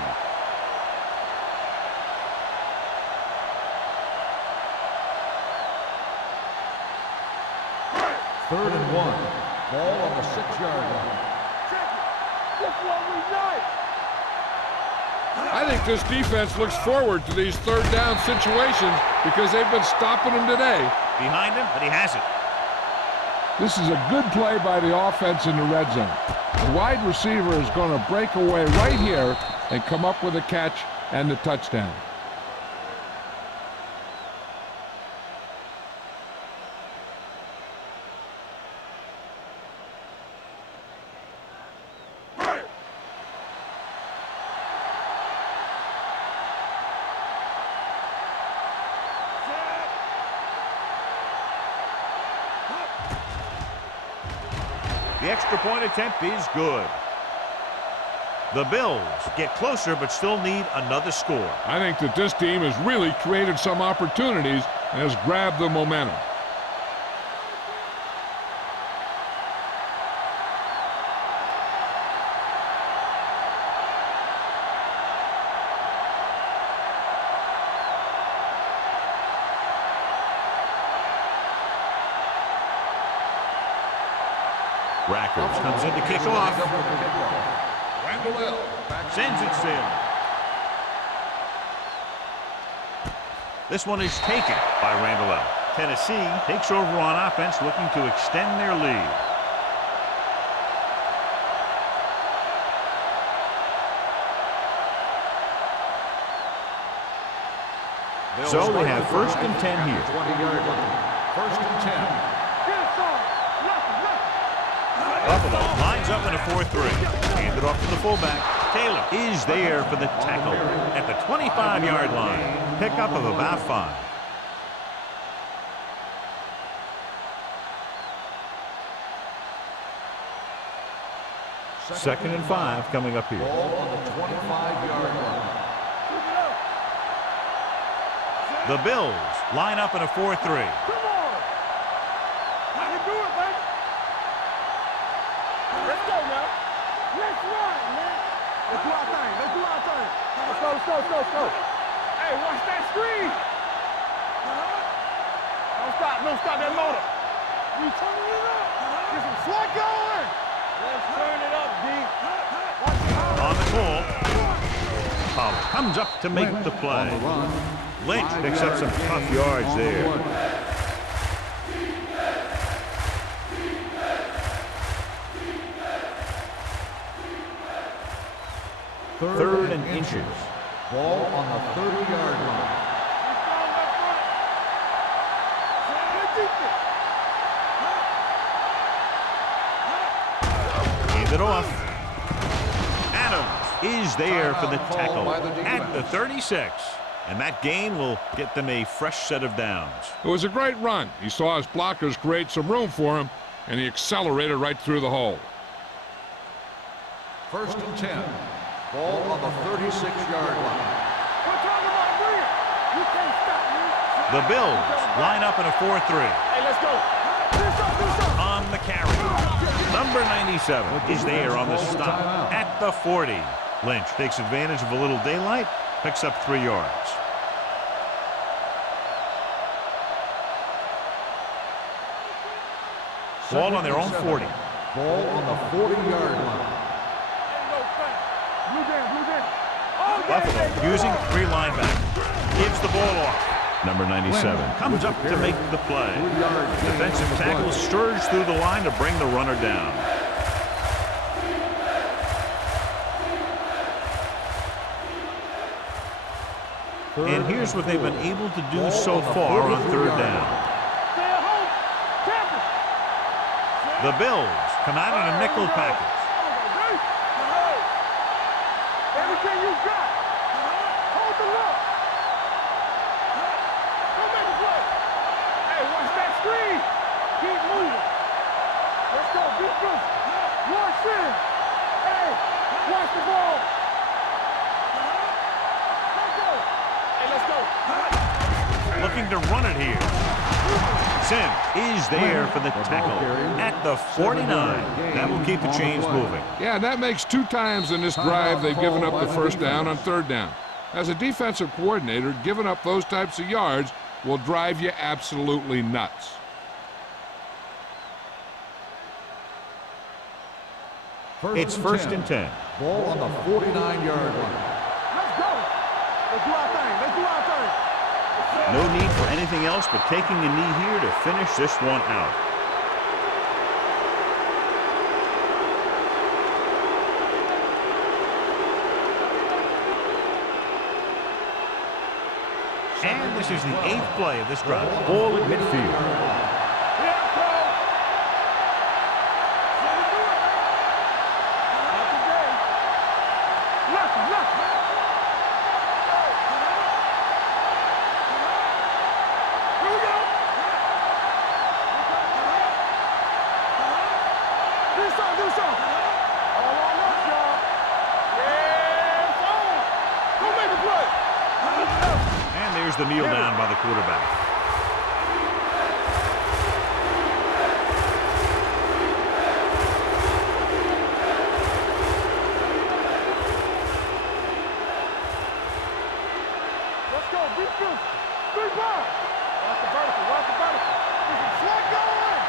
Third and 1. Ball on the 6-yard line. Check it. This what we like. I think this defense looks forward to these third down situations because they've been stopping them today. Behind him, but he has it. This is a good play by the offense in the red zone. The wide receiver is going to break away right here and come up with a catch and the touchdown. The extra point attempt is good. The Bills get closer but still need another score. I think that this team has really created some opportunities and has grabbed the momentum. Rackers comes in to kick off. Randall Sends it sailing. This one is taken by Randall. Tennessee takes over on offense, looking to extend their lead. So they have 1st and 10 here. 20-yard line. 1st and 10. Buffalo lines up in a 4-3. Handed off to the fullback. Taylor is there for the tackle at the 25-yard line. Pickup of about 5. Second and 5 coming up here. Ball on the 25-yard line. The Bills line up in a 4-3. Come on. I can do it, baby. Let's go now. Let's run, man. Let's do our thing. Let's do our thing. Let's go, let's go, let's go, let's go. Hey, watch that screen. Don't stop that motor. You turning it up. Get some swag going. Let's turn it up, D. On the call. Pollard comes up to make the play. Lynch picks up some tough yards there. Third and inches. Ball on the 30-yard line. Hand it off. Adams is there for the tackle at the 36. And that gain will get them a fresh set of downs. It was a great run. He saw his blockers create some room for him, and he accelerated right through the hole. 1st and 10. Ball on the 36-yard line. We're talking about bring it. You can't stop me. The Bills line up in a 4-3. Hey, let's go. Do something. On the carry. Number 97 is there on the stop at the 40. Lynch takes advantage of a little daylight, picks up 3 yards. Ball on their own 40. Ball on the 40-yard line. Buffalo using 3 linebackers. Gives the ball off. Number 97 comes up to make the play. Defensive tackle surge through the line to bring the runner down. And here's what they've been able to do so far on 3rd down. The Bills come out in a nickel package. Everything you got. Hold the look. Don't make a play. Hey, watch that screen. Keep moving. Let's go. Be good. Watch in. Hey, watch the ball. Let's go. Hey, let's go. Looking to run it here. Sim is there for the tackle at the 49. That will keep the chains moving. Yeah, that makes 2 times in this drive they've given up the 1st down on 3rd down. As a defensive coordinator, giving up those types of yards will drive you absolutely nuts. It's 1st and 10. Ball on the 49-yard line. Let's go. Let's do our thing. Let's do our thing. No need for anything else but taking a knee here to finish this one out. And this is the 8th play of this drive. Ball at midfield. The kneel down by the quarterback. Let's go. Be good. 3 ball. Watch the vertical. Watch the vertical. Get some slack going.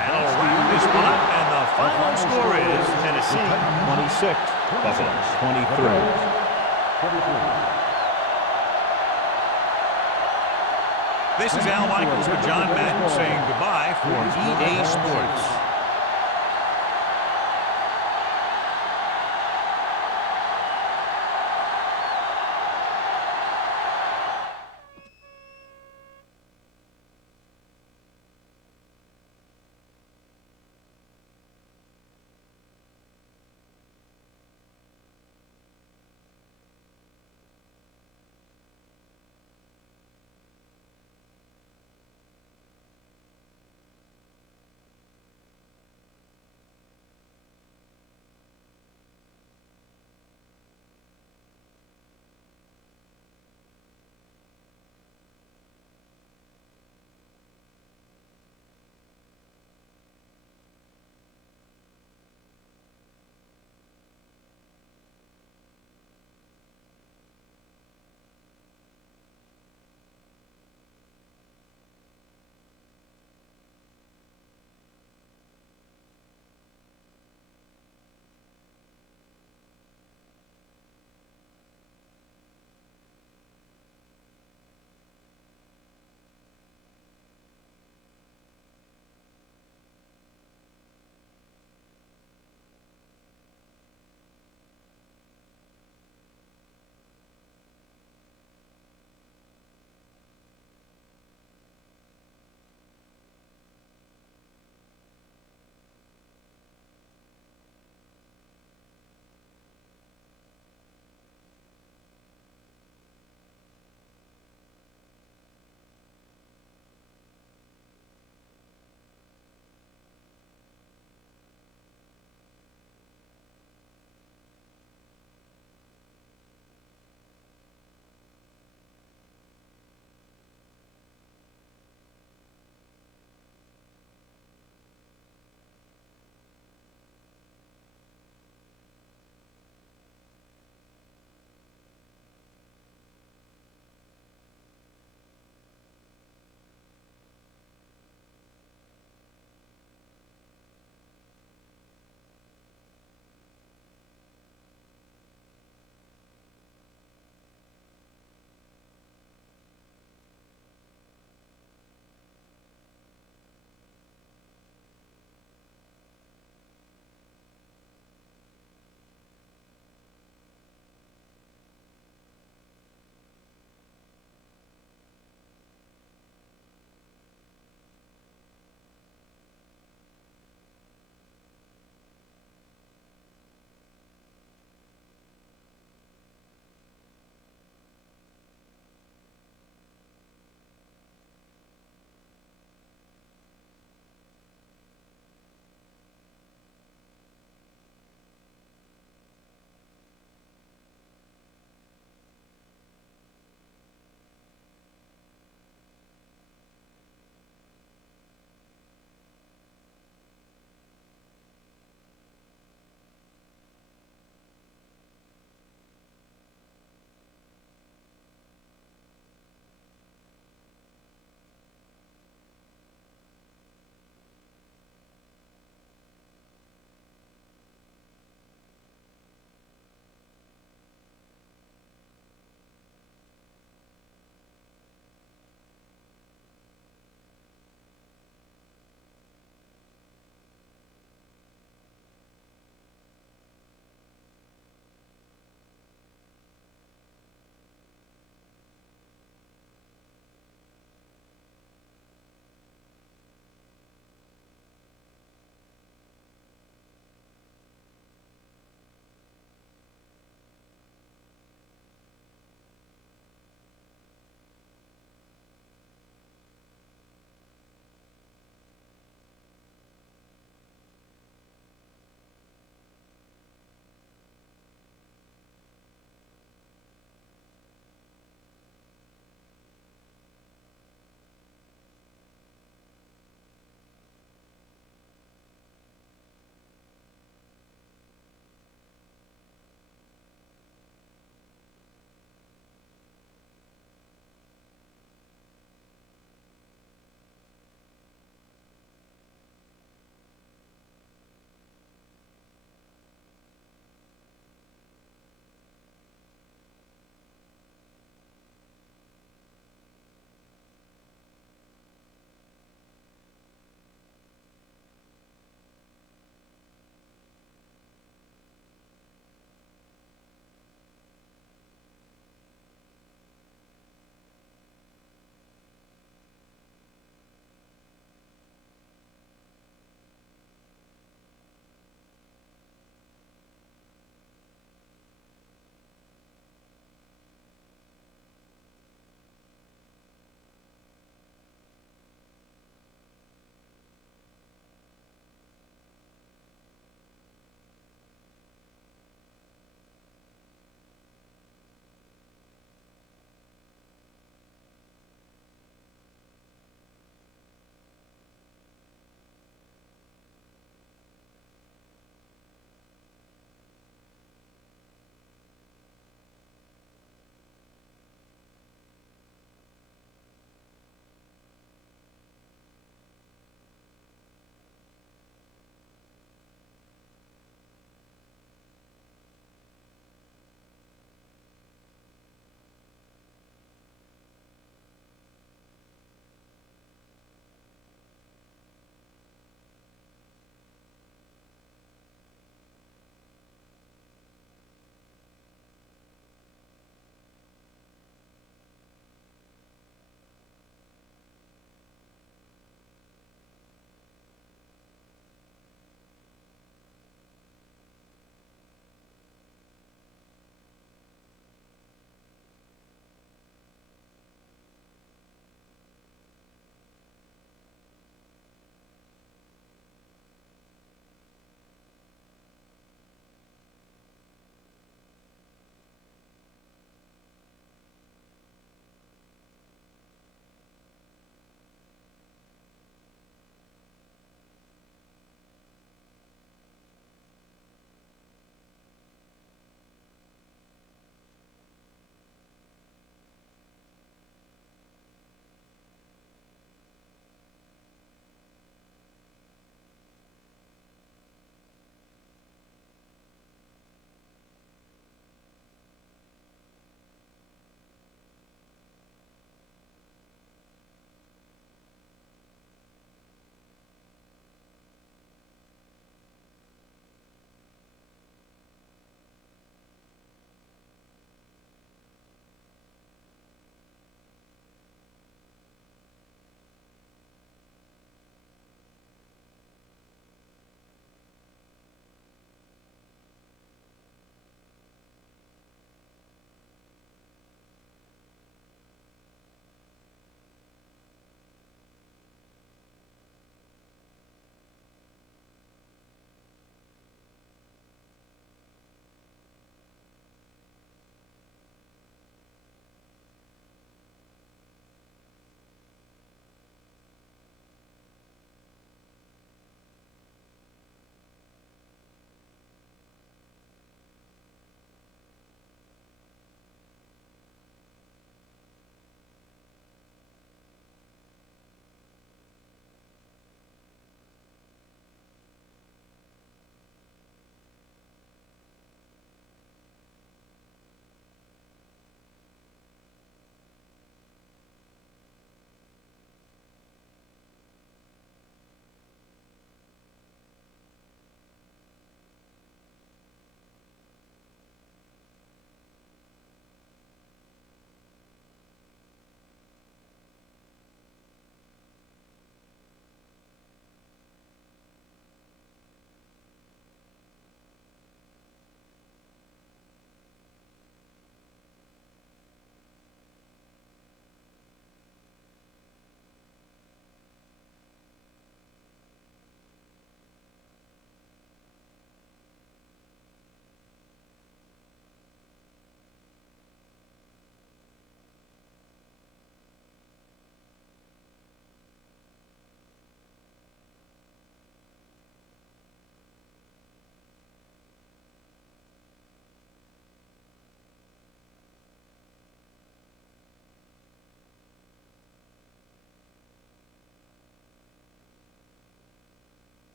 That'll wrap this one up, and the final score is Tennessee 26, Buffalo 23. This is Al Michaels with John Madden saying goodbye for EA Sports.